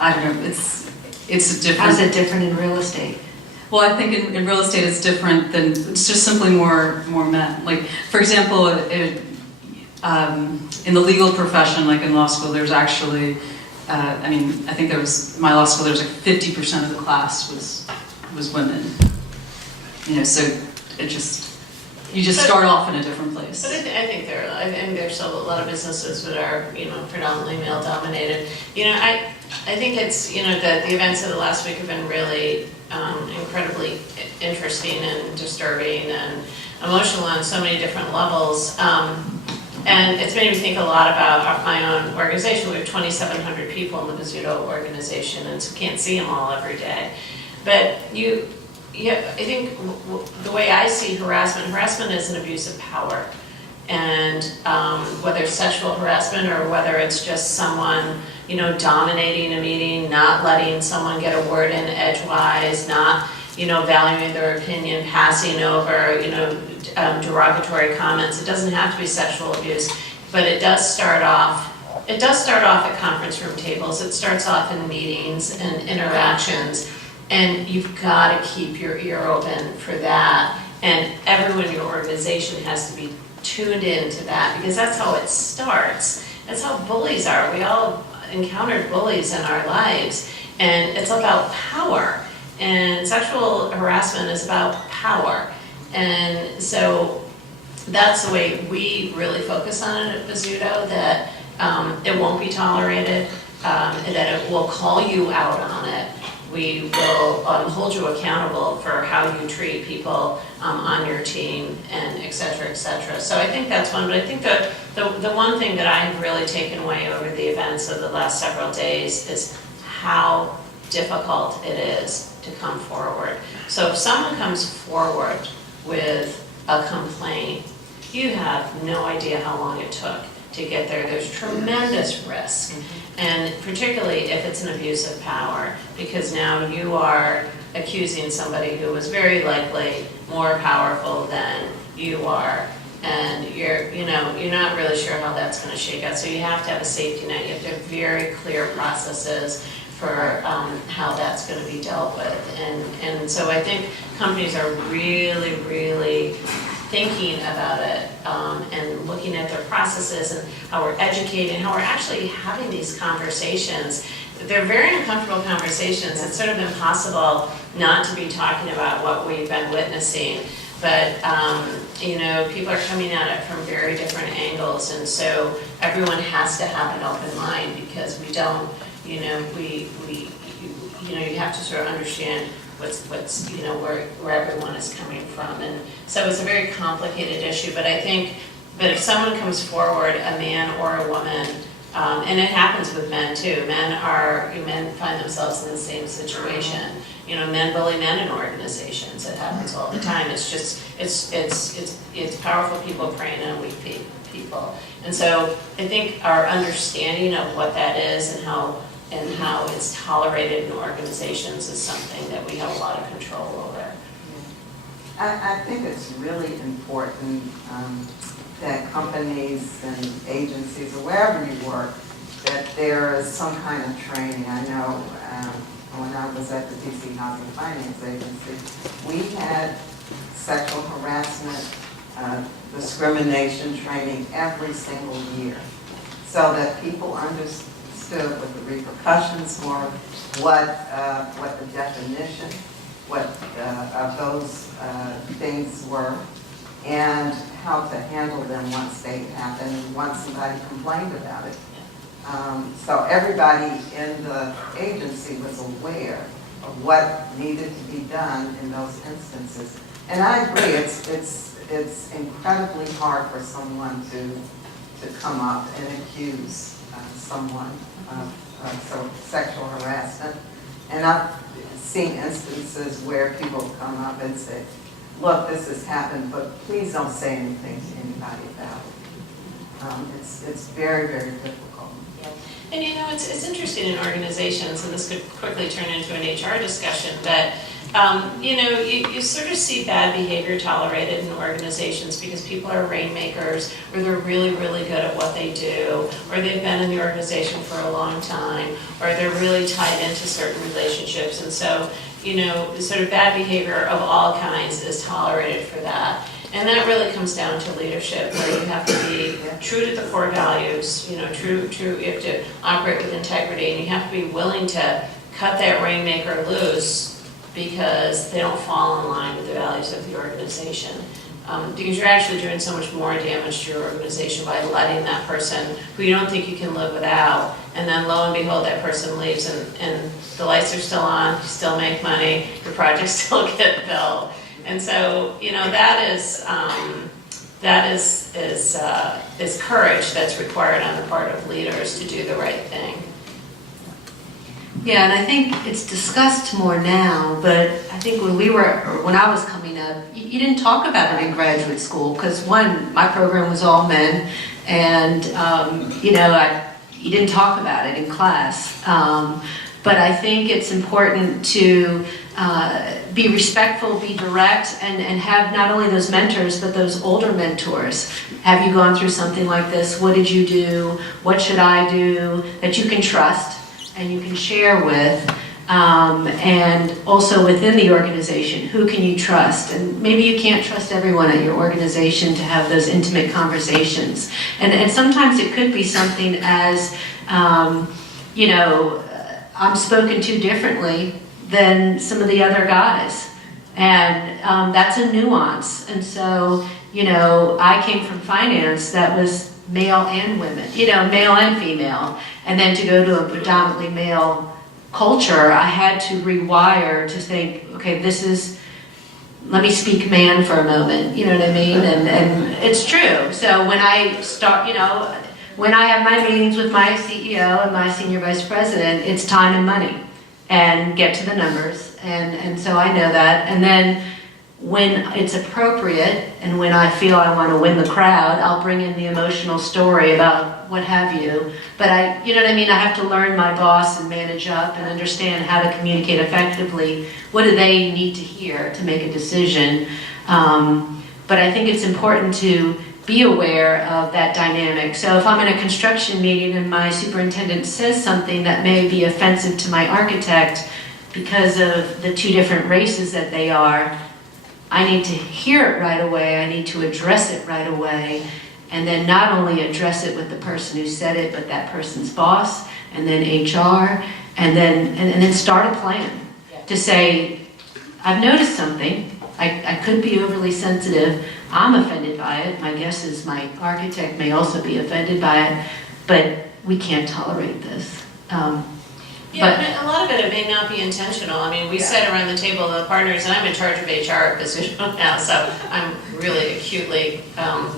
I don't know. It's a different. How's it different in real estate? Well, I think in real estate it's different than, it's just simply more men. Like, for example, in the legal profession, like in law school, there's actually, I think my law school, there's like 50% of the class was women. You know, so you just start off in a different place. But I think there's still a lot of businesses that are, predominantly male dominated. I think it's, the events of the last week have been really incredibly interesting and disturbing and emotional on so many different levels. And it's made me think a lot about my own organization. We have 2,700 people in the Bizzuto organization, and so can't see them all every day. But I think the way I see harassment is an abuse of power. And whether it's sexual harassment or whether it's just someone, dominating a meeting, not letting someone get a word in edgewise, not, valuing their opinion, passing over, derogatory comments. It doesn't have to be sexual abuse, but it does start off at conference room tables. It starts off in meetings and interactions, and you've got to keep your ear open for that. And everyone in your organization has to be tuned in to that, because that's how it starts. That's how bullies are. We all encountered bullies in our lives, and it's about power. And sexual harassment is about power. And so that's the way we really focus on it at Bizzuto, that it won't be tolerated, that it will call you out on it. We will hold you accountable for how you treat people on your team, and et cetera, et cetera. So I think that's one, but I think the one thing that I have really taken away over the events of the last several days is how difficult it is to come forward. So if someone comes forward with a complaint, you have no idea how long it took to get there. There's tremendous risk, and particularly if it's an abuse of power, because now you are accusing somebody who was very likely more powerful than you are, and you're not really sure how that's going to shake out. So you have to have a safety net. You have to have very clear processes for how that's going to be dealt with, and so I think companies are really, really thinking about it, and looking at their processes and how we're educating, how we're actually having these conversations. They're very uncomfortable conversations. It's sort of impossible not to be talking about what we've been witnessing, but people are coming at it from very different angles, and so everyone has to have an open mind, because we don't, you have to sort of understand what's where everyone is coming from. And so it's a very complicated issue, but I think that if someone comes forward, a man or a woman, and it happens with men too, men find themselves in the same situation. Men bully men in organizations. It happens all the time. It's just, it's powerful people preying on weak people. And so I think our understanding of what that is and how it's tolerated in organizations is something that we have a lot of control over. I think it's really important that companies and agencies, or wherever you work, that there is some kind of training. I know when I was at the DC Housing Finance Agency, we had sexual harassment, discrimination training every single year, so that people understood what the repercussions were, what the definition, of those things were, and how to handle them once they happen, once somebody complained about it. So everybody in the agency was aware of what needed to be done in those instances. And I agree, it's incredibly hard for someone to come up and accuse someone of sexual harassment. And I've seen instances where people come up and say, look, this has happened, but please don't say anything to anybody about it. It's very, very difficult. And you know, it's interesting in organizations, and this could quickly turn into an HR discussion, but you know, you sort of see bad behavior tolerated in organizations because people are rainmakers, or they're really, really good at what they do, or they've been in the organization for a long time, or they're really tied into certain relationships. And so, you know, sort of bad behavior of all kinds is tolerated for that. And that really comes down to leadership, where you have to be true to the core values, you know, true, you have to operate with integrity, and you have to be willing to cut that rainmaker loose because they don't fall in line with the values of the organization. Because you're actually doing so much more damage to your organization by letting that person who you don't think you can live without, and then lo and behold, that person leaves, and the lights are still on, you still make money, your projects still get built. And so, you know, that is courage that's required on the part of leaders to do the right thing. Yeah, and I think it's discussed more now, but I think when I was coming up, you didn't talk about it in graduate school because, one, my program was all men, and you know, you didn't talk about it in class. But I think it's important to be respectful, be direct, and have not only those mentors, but those older mentors. Have you gone through something like this? What did you do? What should I do? That you can trust and you can share with. And also within the organization, who can you trust? And maybe you can't trust everyone at your organization to have those intimate conversations. And sometimes it could be something as, you know, I'm spoken to differently than some of the other guys. And that's a nuance. And so, you know, I came from finance that was male and women, you know, male and female. And then to go to a predominantly male culture, I had to rewire to think, okay, let me speak man for a moment, you know what I mean? And it's true. So when I start, you know, when I have my meetings with my CEO and my senior vice president, it's time and money and get to the numbers. And so I know that. And then when it's appropriate and when I feel I want to win the crowd, I'll bring in the emotional story about what have you. But you know what I mean? I have to learn my boss and manage up and understand how to communicate effectively. What do they need to hear to make a decision? But I think it's important to be aware of that dynamic. So if I'm in a construction meeting and my superintendent says something that may be offensive to my architect because of the two different races that they are, I need to hear it right away, I need to address it right away, and then not only address it with the person who said it, but that person's boss, and then HR, and then start a plan to say, I've noticed something, I could be overly sensitive, I'm offended by it, my guess is my architect may also be offended by it, but we can't tolerate this. Yeah, but a lot of it may not be intentional. I mean, we sat around the table of the partners, and I'm in charge of HR position now, so I'm really acutely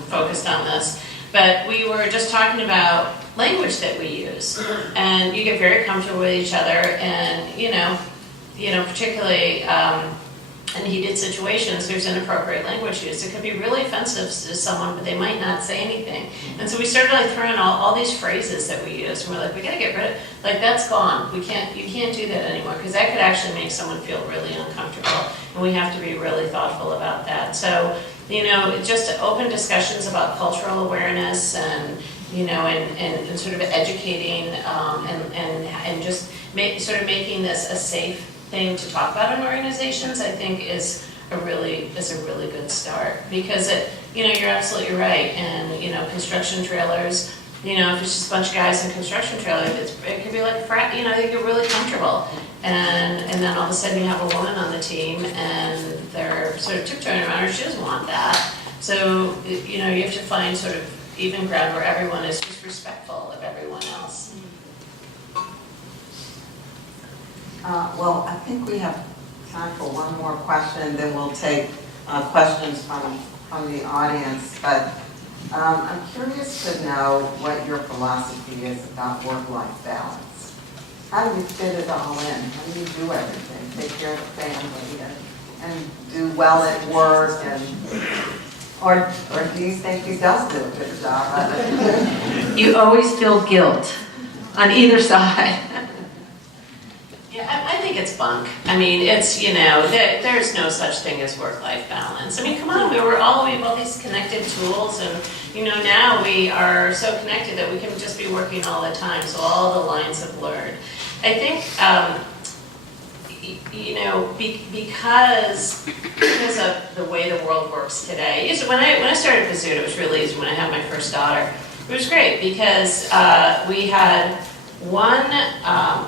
focused on this. But we were just talking about language that we use, and you get very comfortable with each other, and you know, particularly in heated situations, there's inappropriate language used. It could be really offensive to someone, but they might not say anything. And so we started like throwing all these phrases that we use, and we're like, we gotta get rid of, like that's gone. You can't do that anymore, because that could actually make someone feel really uncomfortable, and we have to be really thoughtful about that. So, you know, just open discussions about cultural awareness and, you know, and sort of educating and just sort of making this a safe thing to talk about in organizations, I think is a really good start, because you know, you're absolutely right. And you know, construction trailers, you know, if it's just a bunch of guys in construction trailers, it could be like a frat, you know, they get really comfortable, and then all of a sudden you have a woman on the team and they're sort of tiptoeing around her, she doesn't want that. So you know, you have to find sort of even ground where everyone is just respectful of everyone else. Well, I think we have time for one more question, then we'll take questions from the audience. But I'm curious to know what your philosophy is about work-life balance. How do you fit it all in? How do you do everything? Take care of the family and do well at work, and or do you think he does do a good job at it? You always feel guilt on either side. Yeah, I think it's bunk. I mean, it's, there's no such thing as work-life balance. I mean, come on, we have all these connected tools, and, now we are so connected that we can just be working all the time, so all the lines have blurred. I think, because of the way the world works today, when I started Pursuit, it was really easy when I had my first daughter. It was great because we had one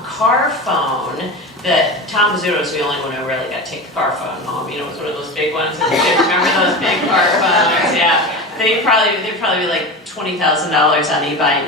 car phone that Tom Pizzuto was the only one who really got to take the car phone home. It was one of those big ones. Remember those big car phones? Yeah, they'd probably be like $20,000 on eBay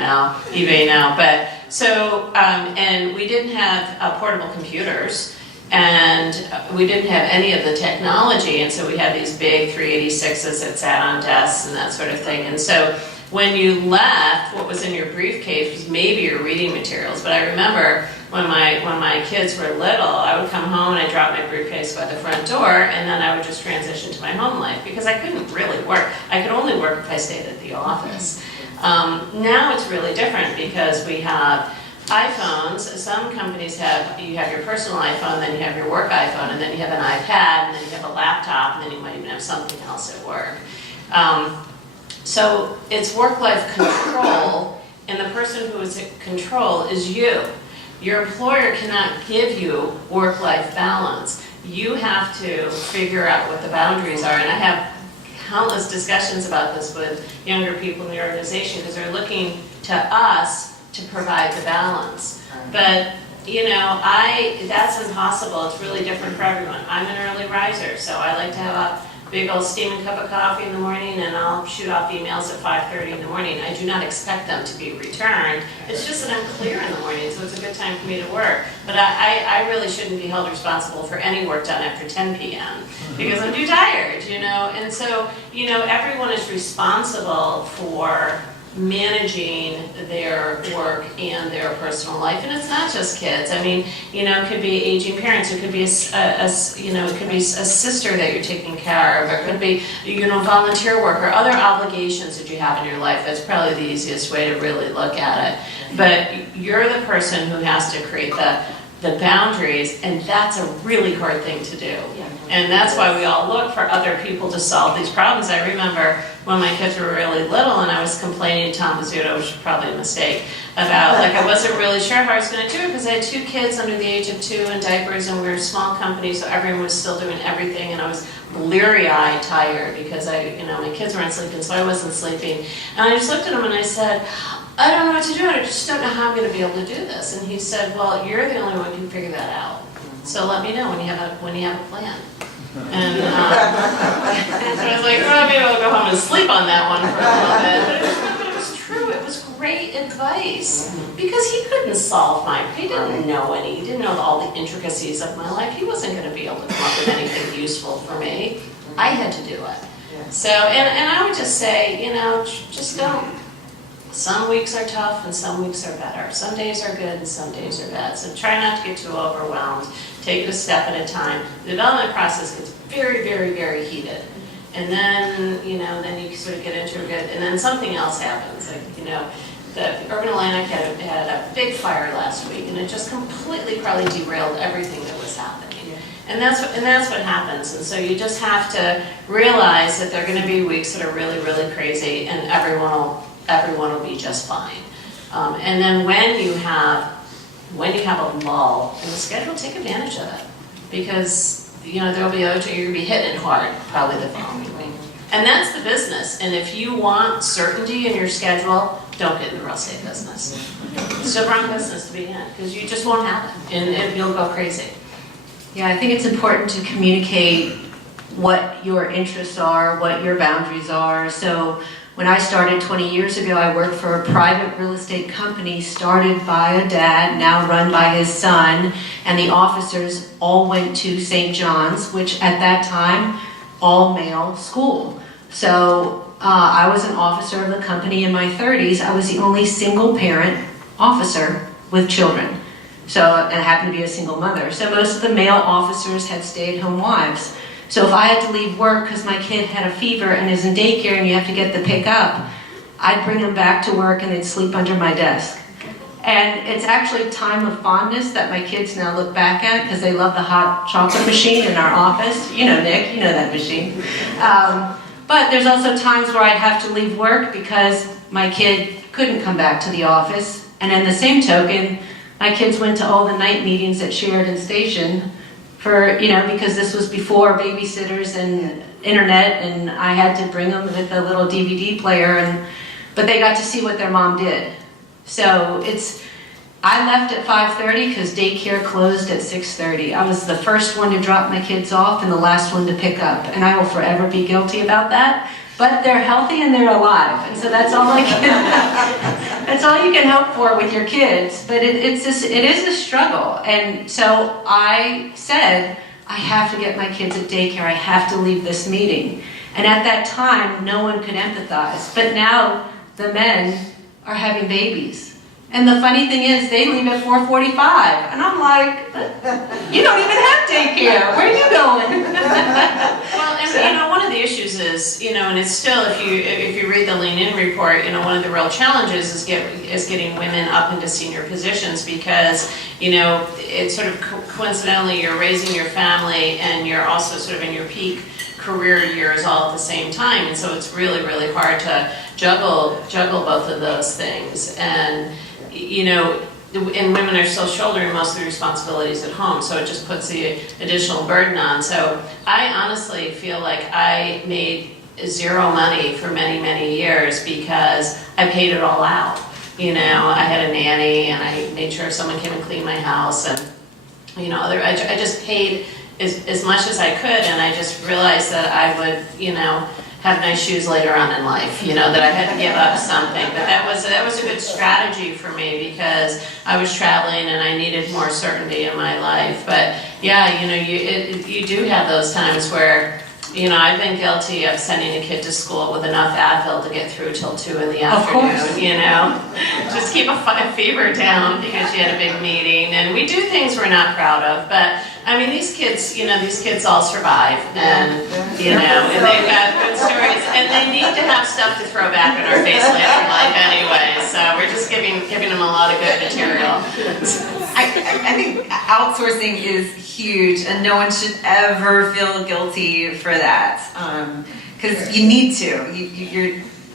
now. But so and we didn't have portable computers. And we didn't have any of the technology, and so we had these big 386s that sat on desks and that sort of thing. And so when you left, what was in your briefcase was maybe your reading materials. But I remember when my kids were little, I would come home and I'd drop my briefcase by the front door, and then I would just transition to my home life because I couldn't really work. I could only work if I stayed at the office. Now it's really different because we have iPhones. Some companies you have your personal iPhone, then you have your work iPhone, and then you have an iPad, and then you have a laptop, and then you might even have something else at work. So it's work-life control, and the person who is in control is you. Your employer cannot give you work-life balance. You have to figure out what the boundaries are, and I have countless discussions about this with younger people in the organization because they're looking to us to provide the balance. But, that's impossible. It's really different for everyone. I'm an early riser, so I like to have a big old steaming cup of coffee in the morning, and I'll shoot off emails at 5:30 in the morning. I do not expect them to be returned. It's just that I'm clear in the morning, so it's a good time for me to work. But I really shouldn't be held responsible for any work done after 10 p.m. because I'm too tired, And so, everyone is responsible for managing their work and their personal life, and it's not just kids. I mean, it could be aging parents. It could be it could be a sister that you're taking care of. It could be, volunteer work or other obligations that you have in your life. That's probably the easiest way to really look at it. But you're the person who has to create the boundaries, and that's a really hard thing to do. And that's why we all look for other people to solve these problems. I remember when my kids were really little and I was complaining to Tom Pizzuto, which was probably a mistake, about I wasn't really sure how I was going to do it because I had 2 kids under the age of 2 in diapers, and we were a small company, so everyone was still doing everything, and I was bleary-eyed tired because my kids weren't sleeping, so I wasn't sleeping. And I just looked at him and I said, I don't know what to do. I just don't know how I'm going to be able to do this. And he said, well, you're the only one who can figure that out. So let me know when you have a plan. And so I was like, well, maybe I'll go home and sleep on that one for a little bit. But it was true. It was great advice because he couldn't solve he didn't know all the intricacies of my life. He wasn't going to be able to come up with anything useful for me. I had to do it. So, and I would just say, just don't. Some weeks are tough and some weeks are better. Some days are good and some days are bad. So try not to get too overwhelmed. Take it a step at a time. The development process gets very, very, very heated. And then, then you sort of get into it, and then something else happens. The Urban Atlantic had a big fire last week, and it just completely probably derailed everything that was happening. And that's what happens. And so you just have to realize that there are going to be weeks that are really, really crazy, and everyone will be just fine. And then when you have a lull in the schedule, take advantage of it, because there'll be you're going to be hitting it hard probably the following week. And that's the business. And if you want certainty in your schedule, don't get in the real estate business. It's the wrong business to be in because you just won't have it, and you'll go crazy. Yeah, I think it's important to communicate what your interests are, what your boundaries are. So when I started 20 years ago, I worked for a private real estate company started by a dad, now run by his son, and the officers all went to St. John's, which at that time, all-male school. So I was an officer of the company in my 30s. I was the only single parent officer with children. So, and I happened to be a single mother. So most of the male officers had stay-at-home wives. So if I had to leave work because my kid had a fever and is in daycare and you have to get the pick up, I'd bring them back to work and they'd sleep under my desk. And it's actually a time of fondness that my kids now look back at because they love the hot chocolate machine in our office. You know, Nick, you know that machine. But there's also times where I'd have to leave work because my kid couldn't come back to the office. And in the same token, my kids went to all the night meetings at Sheridan Station for, you know, because this was before babysitters and internet, and I had to bring them with a little DVD player, but they got to see what their mom did. So I left at 5:30 because daycare closed at 6:30. I was the first one to drop my kids off and the last one to pick up, and I will forever be guilty about that. But they're healthy and they're alive, and so that's all that's all you can hope for with your kids. But it is a struggle, and so I said, I have to get my kids at daycare. I have to leave this meeting. And at that time, no one could empathize. But now the men are having babies. And the funny thing is, they leave at 4:45. And I'm like, you don't even have daycare. Where are you going? Well, and you know, one of the issues is, you know, and it's still, if you read the Lean In report, you know, one of the real challenges is getting women up into senior positions because, you know, it's sort of coincidentally you're raising your family and you're also sort of in your peak career years all at the same time, and so it's really, really hard to juggle both of those things. And you know, and women are still shouldering most of the responsibilities at home, so it just puts the additional burden on. So I honestly feel like I made zero money for many, many years because I paid it all out. You know, I had a nanny and I made sure someone came and cleaned my house, and you know, I just paid as much as I could, and I just realized that I would, you know, have nice shoes later on in life, you know, that I had to give up something. But that was a good strategy for me because I was traveling and I needed more certainty in my life. But yeah, you know, you do have those times where, you know, I've been guilty of sending a kid to school with enough Advil to get through till 2 in the afternoon, you know, just keep a fever down because you had a big meeting. And we do things we're not proud of, but I mean, these kids, you know, these kids all survive, and you know, and they've got good stories, and they need to have stuff to throw back in our face later in life anyway. So we're just giving them a lot of good material. I think outsourcing is huge, and no one should ever feel guilty for that, because you need to.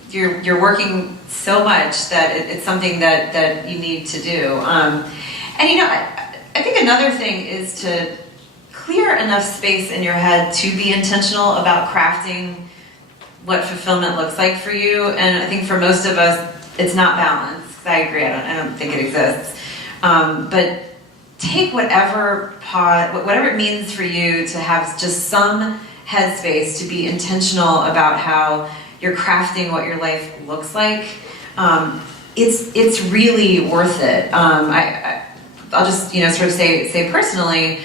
You're working so much that it's something that you need to do. And you know, I think another thing is to clear enough space in your head to be intentional about crafting what fulfillment looks like for you. And I think for most of us, it's not balanced. I agree. I don't think it exists. But take whatever it means for you to have just some headspace to be intentional about how you're crafting what your life looks like. It's really worth it. I'll just, you know, sort of say personally,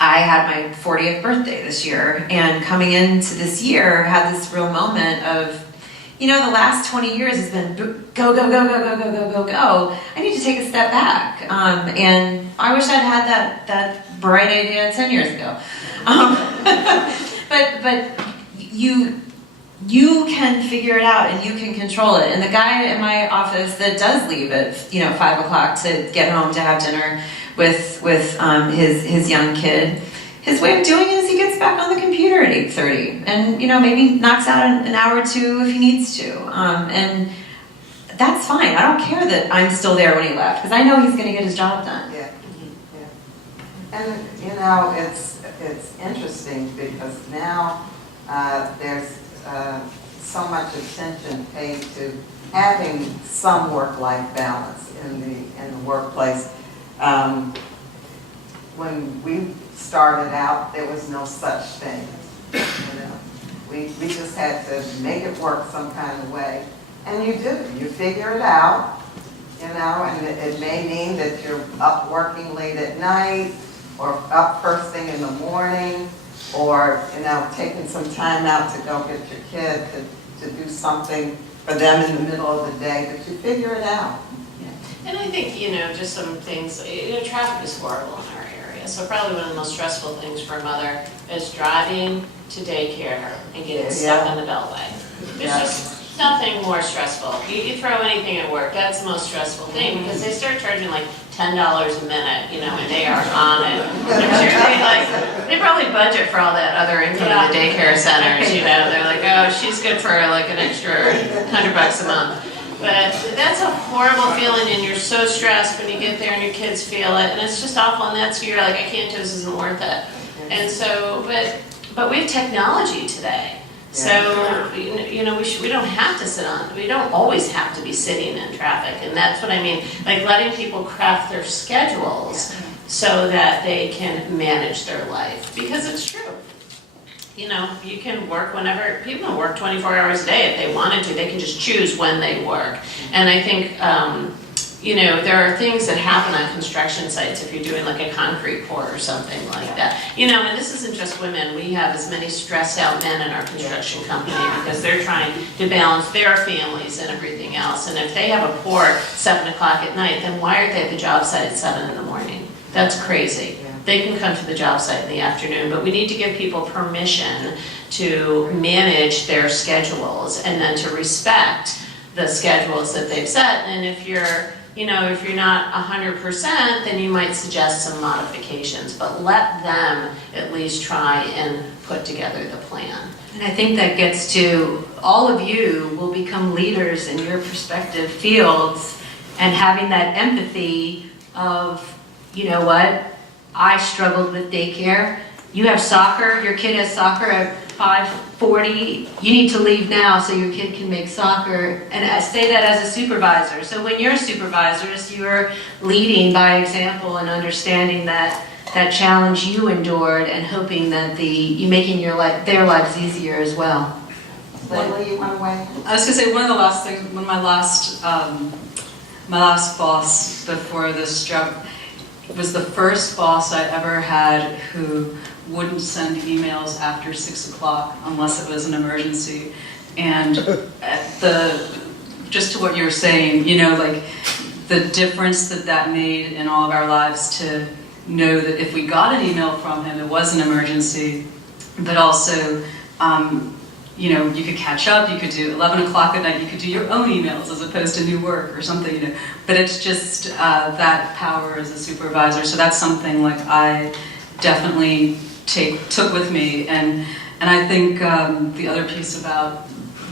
I had my 40th birthday this year, and coming into this year had this real moment of, you know, the last 20 years has been go, go, go, go, go, go, go, go, go. I need to take a step back. And I wish I'd had that bright idea 10 years ago. But you can figure it out and you can control it. And the guy in my office that does leave at 5 o'clock to get home to have dinner with his young kid, his way of doing it is he gets back on the computer at 8:30 and maybe knocks out an hour or two if he needs to. And that's fine. I don't care that I'm still there when he left because I know he's going to get his job done. Yeah. And it's interesting because now there's so much attention paid to having some work-life balance in the workplace. When we started out, there was no such thing. We just had to make it work some kind of way, and you do. You figure it out, and it may mean that you're up working late at night, or up first thing in the morning, or taking some time out to go get your kid to do something for them in the middle of the day, but you figure it out. And I think, just some things, traffic is horrible in our area. so probably one of the most stressful things for a mother is driving to daycare and getting stuck on the beltway. There's just nothing more stressful. You throw anything at work, that's the most stressful thing, because they start charging like $10 a minute, you know, and they are on it. I'm sure they probably budget for all that other income in the daycare centers, you know. They're like, oh, she's good for like an extra $100 a month. But that's a horrible feeling, and you're so stressed when you get there and your kids feel it, and it's just awful, and that's, you're like, I can't do this, isn't worth it. And so, but we have technology today. So, you know, we don't have to sit on, we don't always have to be sitting in traffic, and that's what I mean, like letting people craft their schedules so that they can manage their life, because it's true. You know, you can work whenever, people can work 24 hours a day if they wanted to, they can just choose when they work. And I think, you know, there are things that happen on construction sites if you're doing like a concrete pour or something like that. You know, and this isn't just women, we have as many stressed out men in our construction company because they're trying to balance their families and everything else. And if they have a pour at 7 o'clock at night, then why aren't they at the job site at 7 in the morning? That's crazy. They can come to the job site in the afternoon, but we need to give people permission to manage their schedules and then to respect the schedules that they've set. And if you're, you know, if you're not 100%, then you might suggest some modifications, but let them at least try and put together the plan. And I think that gets to all of you will become leaders in your respective fields, and having that empathy of, you know what, I struggled with daycare. You have soccer, your kid has soccer at 5:40. You need to leave now so your kid can make soccer. And I say that as a supervisor. So when you're supervisors, you're leading by example and understanding that challenge you endured and hoping that you making their lives easier as well. Layla, you want to weigh in? I was gonna say one of the last things, when my last boss before this job was the first boss I ever had who wouldn't send emails after 6 o'clock unless it was an emergency. And just to what you were saying, you know, like the difference that made in all of our lives to know that if we got an email from him, it was an emergency, but also, you know, you could catch up, you could do 11 o'clock at night, you could do your own emails as opposed to new work or something, you know. But it's just that power as a supervisor. So that's something like I definitely took with me. And I think the other piece about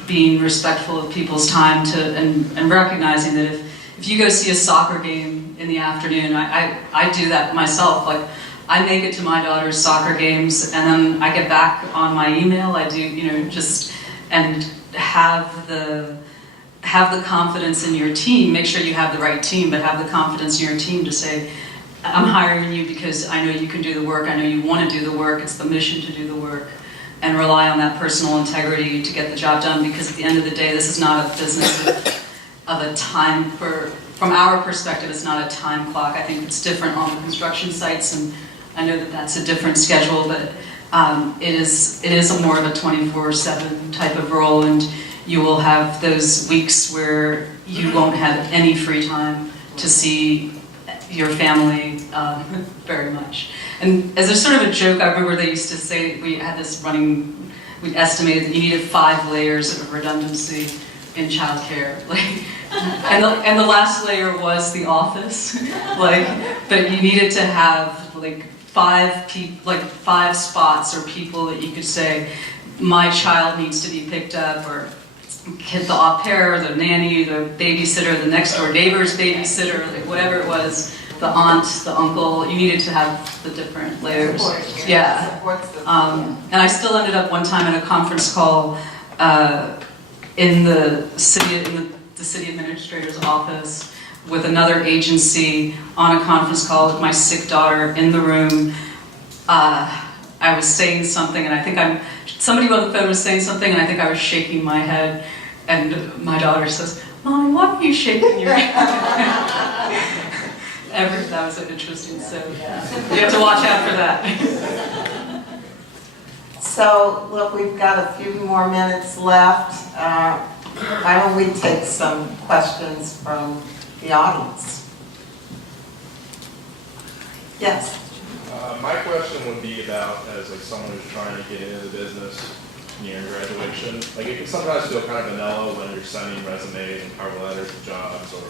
being respectful of people's time and recognizing that if you go see a soccer game in the afternoon, I do that myself. Like, I make it to my daughter's soccer games, and then I get back on my email. I do, you know, just and have the confidence in your team. Make sure you have the right team, but have the confidence in your team to say, I'm hiring you because I know you can do the work. I know you want to do the work. It's the mission to do the work, and rely on that personal integrity to get the job done. Because at the end of the day, this is not a business of a time from our perspective, it's not a time clock. I think it's different on the construction sites, and I know that that's a different schedule, but it is a more of a 24/7 type of role, and you will have those weeks where you won't have any free time to see your family very much. And as a sort of a joke, I remember they used to say, we had this running, we estimated that you needed 5 layers of redundancy in childcare. Like, and the last layer was the office. Like, but you needed to have like 5 spots or people that you could say, my child needs to be picked up, or the au pair, the nanny, the babysitter, the next door neighbor's babysitter, like whatever it was, the aunt, the uncle. You needed to have the different layers. Yeah. And I still ended up one time in a conference call in the city administrator's office with another agency on a conference call with my sick daughter in the room. I was saying something, and I think somebody on the phone was saying something, and I think I was shaking my head, and my daughter says, "Mommy, why are you shaking your head?" That was interesting, so you have to watch out for that. So, look, we've got a few more minutes left. Why don't we take some questions from the audience? Yes. My question would be about, as like someone who's trying to get into the business near graduation, like it can sometimes feel kind of vanilla when you're sending resumes and cover letters to jobs, or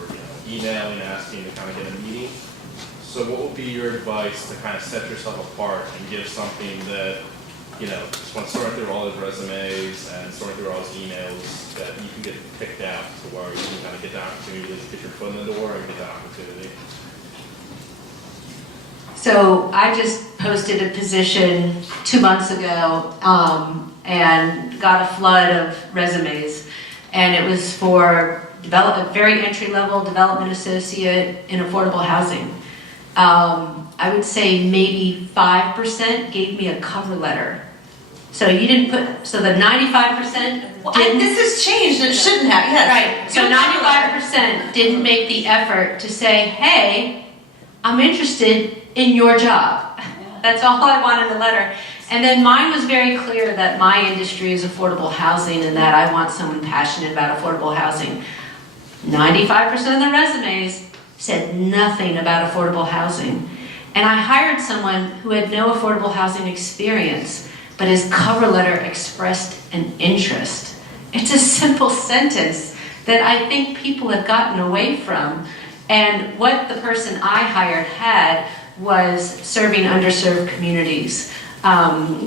emailing asking to kind of get a meeting. So what would be your advice to kind of set yourself apart and give something that, just when sorting through all those resumes and sorting through all those emails, that you can get picked out to where you can kind of get the opportunity to get your foot in the door and get that opportunity? So I just posted a position 2 months ago and got a flood of resumes. And it was for a very entry-level development associate in affordable housing. I would say maybe 5% gave me a cover letter. So you didn't put, so the 95% didn't. This has changed, it shouldn't have, yes. Right, so 95% didn't make the effort to say, hey, I'm interested in your job. That's all I want in the letter. And then mine was very clear that my industry is affordable housing and that I want someone passionate about affordable housing. 95% of the resumes said nothing about affordable housing. And I hired someone who had no affordable housing experience, but his cover letter expressed an interest. It's a simple sentence that I think people have gotten away from. And what the person I hired had was serving underserved communities,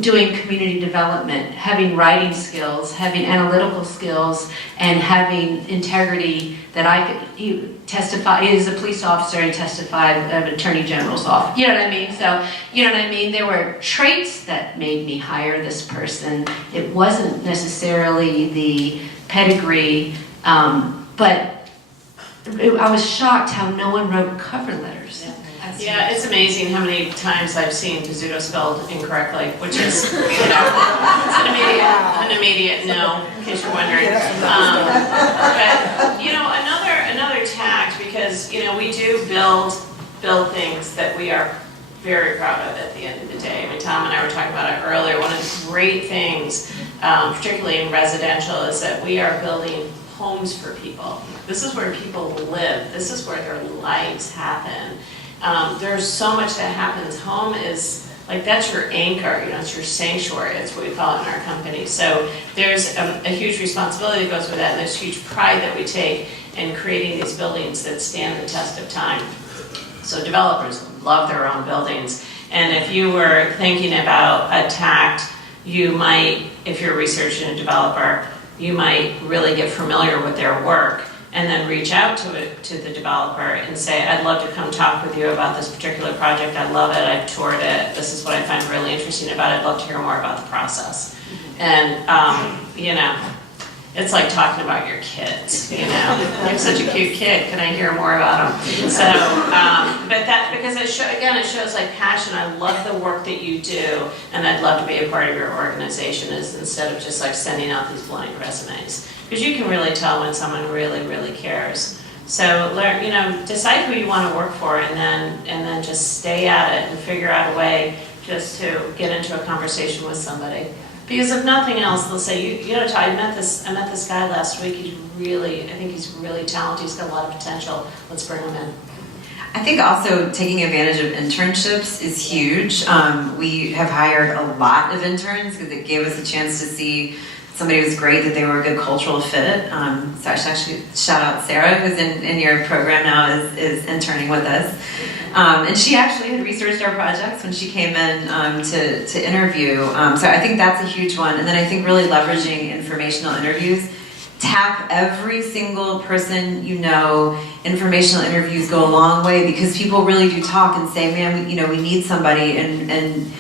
doing community development, having writing skills, having analytical skills, and having integrity that I could, he testify, he is a police officer and testified of an attorney general's office. You know what I mean? So, you know what I mean? There were traits that made me hire this person. It wasn't necessarily the pedigree, but I was shocked how no one wrote cover letters. Yeah, it's amazing how many times I've seen Pizzuto spelled incorrectly, which is, it's an immediate no, in case you're wondering. But, another tact, because, we do build things that we are very proud of at the end of the day. I mean, Tom and I were talking about it earlier. One of the great things, particularly in residential, is that we are building homes for people. This is where people live. This is where their lives happen. There's so much that happens. Home is, that's your anchor, it's your sanctuary, that's what we call it in our company. So there's a huge responsibility that goes with that, and there's huge pride that we take in creating these buildings that stand the test of time. So developers love their own buildings, and if you were thinking about a tact, you might, if you're researching a developer, you might really get familiar with their work, and then reach out to the developer and say, I'd love to come talk with you about this particular project. I love it. I've toured it. This is what I find really interesting about it. I'd love to hear more about the process. And, it's like talking about your kids, You're such a cute kid. Can I hear more about them? So, because it shows like passion. I love the work that you do, and I'd love to be a part of your organization instead of just like sending out these blank resumes. Because you can really tell when someone really, really cares. So learn, decide who you want to work for, and then just stay at it and figure out a way just to get into a conversation with somebody. Because if nothing else, they'll say, Todd, I met this guy last week. I think he's really talented. He's got a lot of potential. Let's bring him in. I think also taking advantage of internships is huge. We have hired a lot of interns because it gave us a chance to see somebody was great, that they were a good cultural fit. So I should actually shout out Sarah, who's in your program now, is interning with us. And she actually had researched our projects when she came in to interview. So I think that's a huge one. And then I think really leveraging informational interviews. Tap every single person you know. Informational interviews go a long way because people really do talk and say, man, we need somebody. And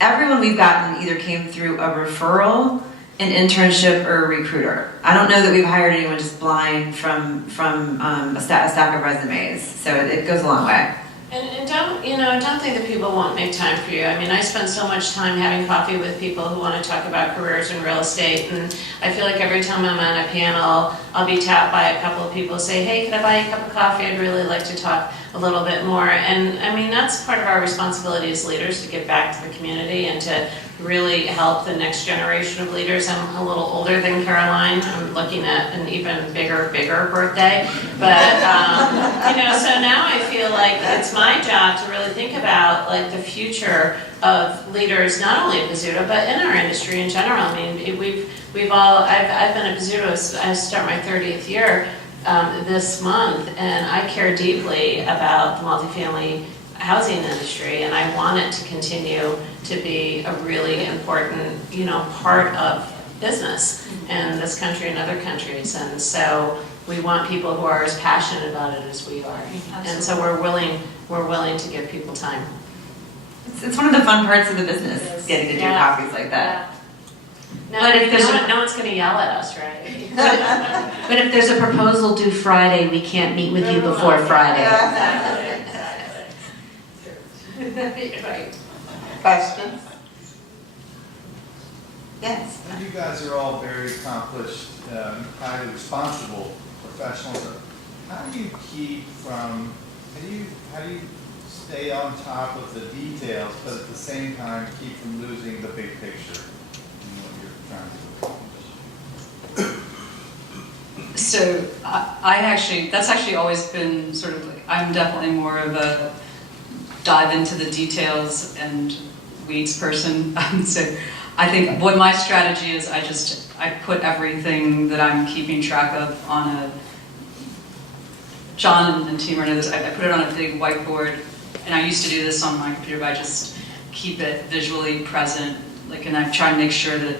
everyone we've gotten either came through a referral, an internship, or a recruiter. I don't know that we've hired anyone just blind from a stack of resumes. So it goes a long way. And don't think that people won't make time for you. I mean, I spend so much time having coffee with people who want to talk about careers in real estate, and I feel like every time I'm on a panel, I'll be tapped by a couple of people who say, hey, can I buy you a cup of coffee? I'd really like to talk a little bit more. And I mean, that's part of our responsibility as leaders, to give back to the community and to really help the next generation of leaders. I'm a little older than Caroline. I'm looking at an even bigger birthday. But, so now I feel like it's my job to really think about like the future of leaders, not only at Pizzuto, but in our industry in general. I mean, I've been at Pizzuto, I start my 30th year this month, and I care deeply about the multifamily housing industry, and I want it to continue to be a really important, part of business in this country and other countries. And so we want people who are as passionate about it as we are. Absolutely. And so we're willing to give people time. It's one of the fun parts of the business, getting to do Yeah. coffees like that. No, But if there's no one's going to yell at us, right? But if there's a proposal due Friday, we can't meet with you before Friday. Right. Questions? Yes. You guys are all very accomplished, highly responsible professionals. How do you stay on top of the details, but at the same time keep from losing the big picture in what you're trying to accomplish? So that's actually always been sort of like, I'm definitely more of a dive into the details and weeds person. So I think what my strategy is, I put everything that I'm keeping track of on a, John and team are know this, I put it on a big whiteboard, and I used to do this on my computer, but I just keep it visually present, and I try and make sure that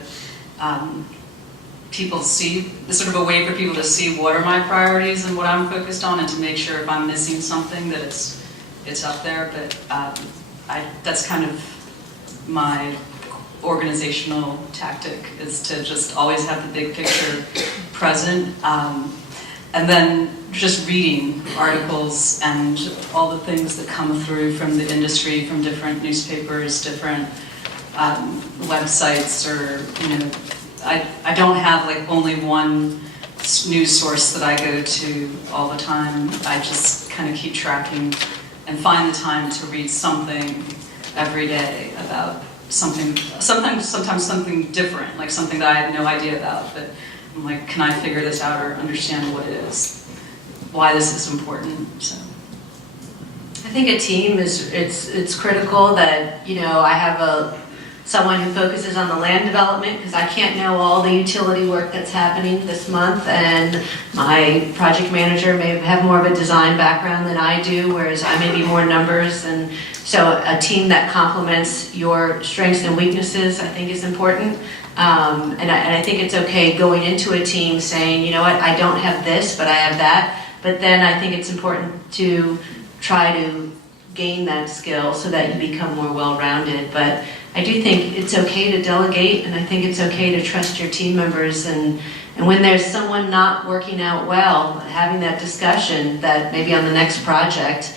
people see, there's sort of a way for people to see what are my priorities and what I'm focused on, and to make sure if I'm missing something that it's up there. But that's kind of my organizational tactic, is to just always have the big picture present, and then just reading articles and all the things that come through from the industry, from different newspapers, different websites, or I don't have only one news source that I go to all the time. I just kind of keep tracking and find the time to read something every day about something, sometimes something different, like something that I had no idea about, but I'm like, can I figure this out or understand what it is, why this is important? So I think a team it's critical that I have someone who focuses on the land development, because I can't know all the utility work that's happening this month, and my project manager may have more of a design background than I do, whereas I may be more numbers. And so a team that complements your strengths and weaknesses, I think, is important. And I think it's okay going into a team saying, you know what, I don't have this, but I have that. But then I think it's important to try to gain that skill so that you become more well-rounded. But I do think it's okay to delegate, and I think it's okay to trust your team members. And when there's someone not working out well, having that discussion that maybe on the next project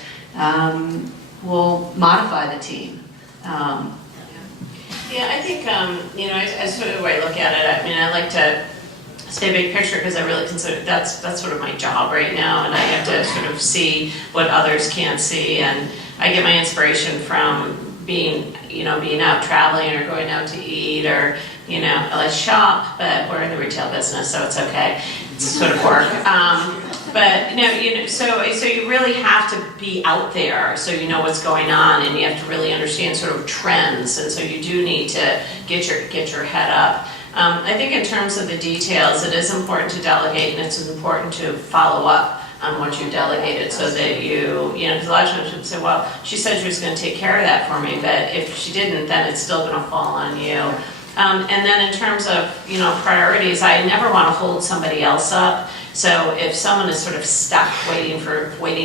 will modify the team. Yeah, I think, I sort of the way I look at it, I mean, I like to stay big picture, because I really consider that's sort of my job right now, and I have to sort of see what others can't see, and I get my inspiration from being out traveling or going out to eat, or, I shop, but we're in the retail business, so it's okay. It's sort of work. But so you really have to be out there, so you know what's going on, and you have to really understand sort of trends, and so you do need to get your head up. I think in terms of the details, it is important to delegate, and it's important to follow up on what you delegated, so that because a lot of times people say, well, she said she was going to take care of that for me, but if she didn't, then it's still going to fall on you. And then in terms of, priorities, I never want to hold somebody else up. So if someone is sort of stuck waiting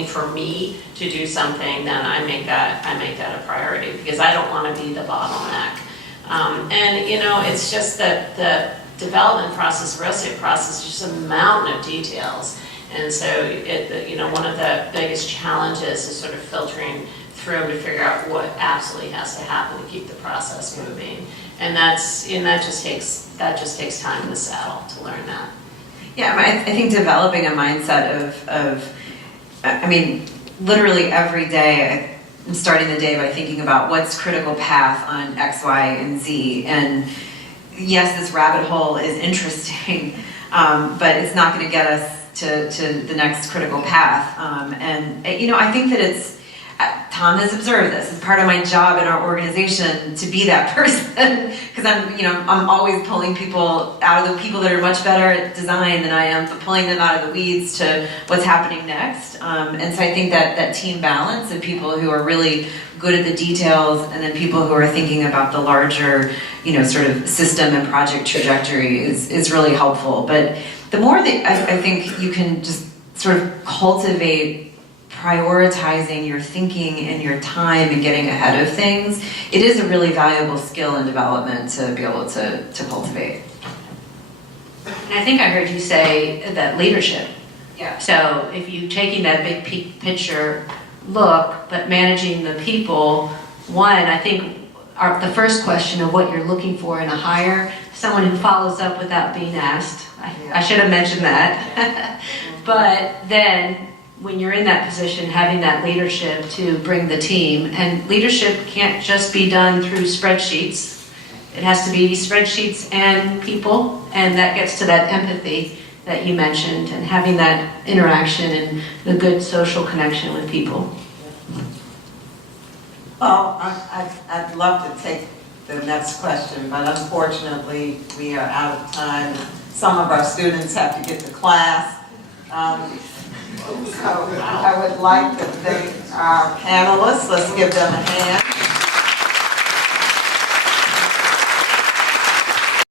for me to do something, then I make that a priority, because I don't want to be the bottleneck. It's just that the development process, real estate process, is just a mountain of details. And so one of the biggest challenges is sort of filtering through to figure out what absolutely has to happen to keep the process moving. And that just takes time in the saddle to learn that. Yeah, I think developing a mindset of literally every day I'm starting the day by thinking about what's critical path on X, Y, and Z. And yes, this rabbit hole is interesting, but it's not going to get us to the next critical path. I think that Tom has observed this. It's part of my job in our organization to be that person, because I'm always pulling people out of the people that are much better at design than I am, but pulling them out of the weeds to what's happening next. And so I think that team balance of people who are really good at the details, and then people who are thinking about the larger, sort of system and project trajectory is really helpful. But the more that I think you can just sort of cultivate prioritizing your thinking and your time and getting ahead of things, it is a really valuable skill and development to be able to cultivate. And I think I heard you say that leadership. Yeah. So if you're taking that big picture look, but managing the people, I think the first question of what you're looking for in a hire, someone who follows up without being asked. I should have mentioned that. But then when you're in that position, having that leadership to bring the team, and leadership can't just be done through spreadsheets. It has to be spreadsheets and people, and that gets to that empathy that you mentioned, and having that interaction and the good social connection with people. Well, I'd love to take the next question, but unfortunately, we are out of time. Some of our students have to get to class. So I would like to thank our panelists. Let's give them a hand.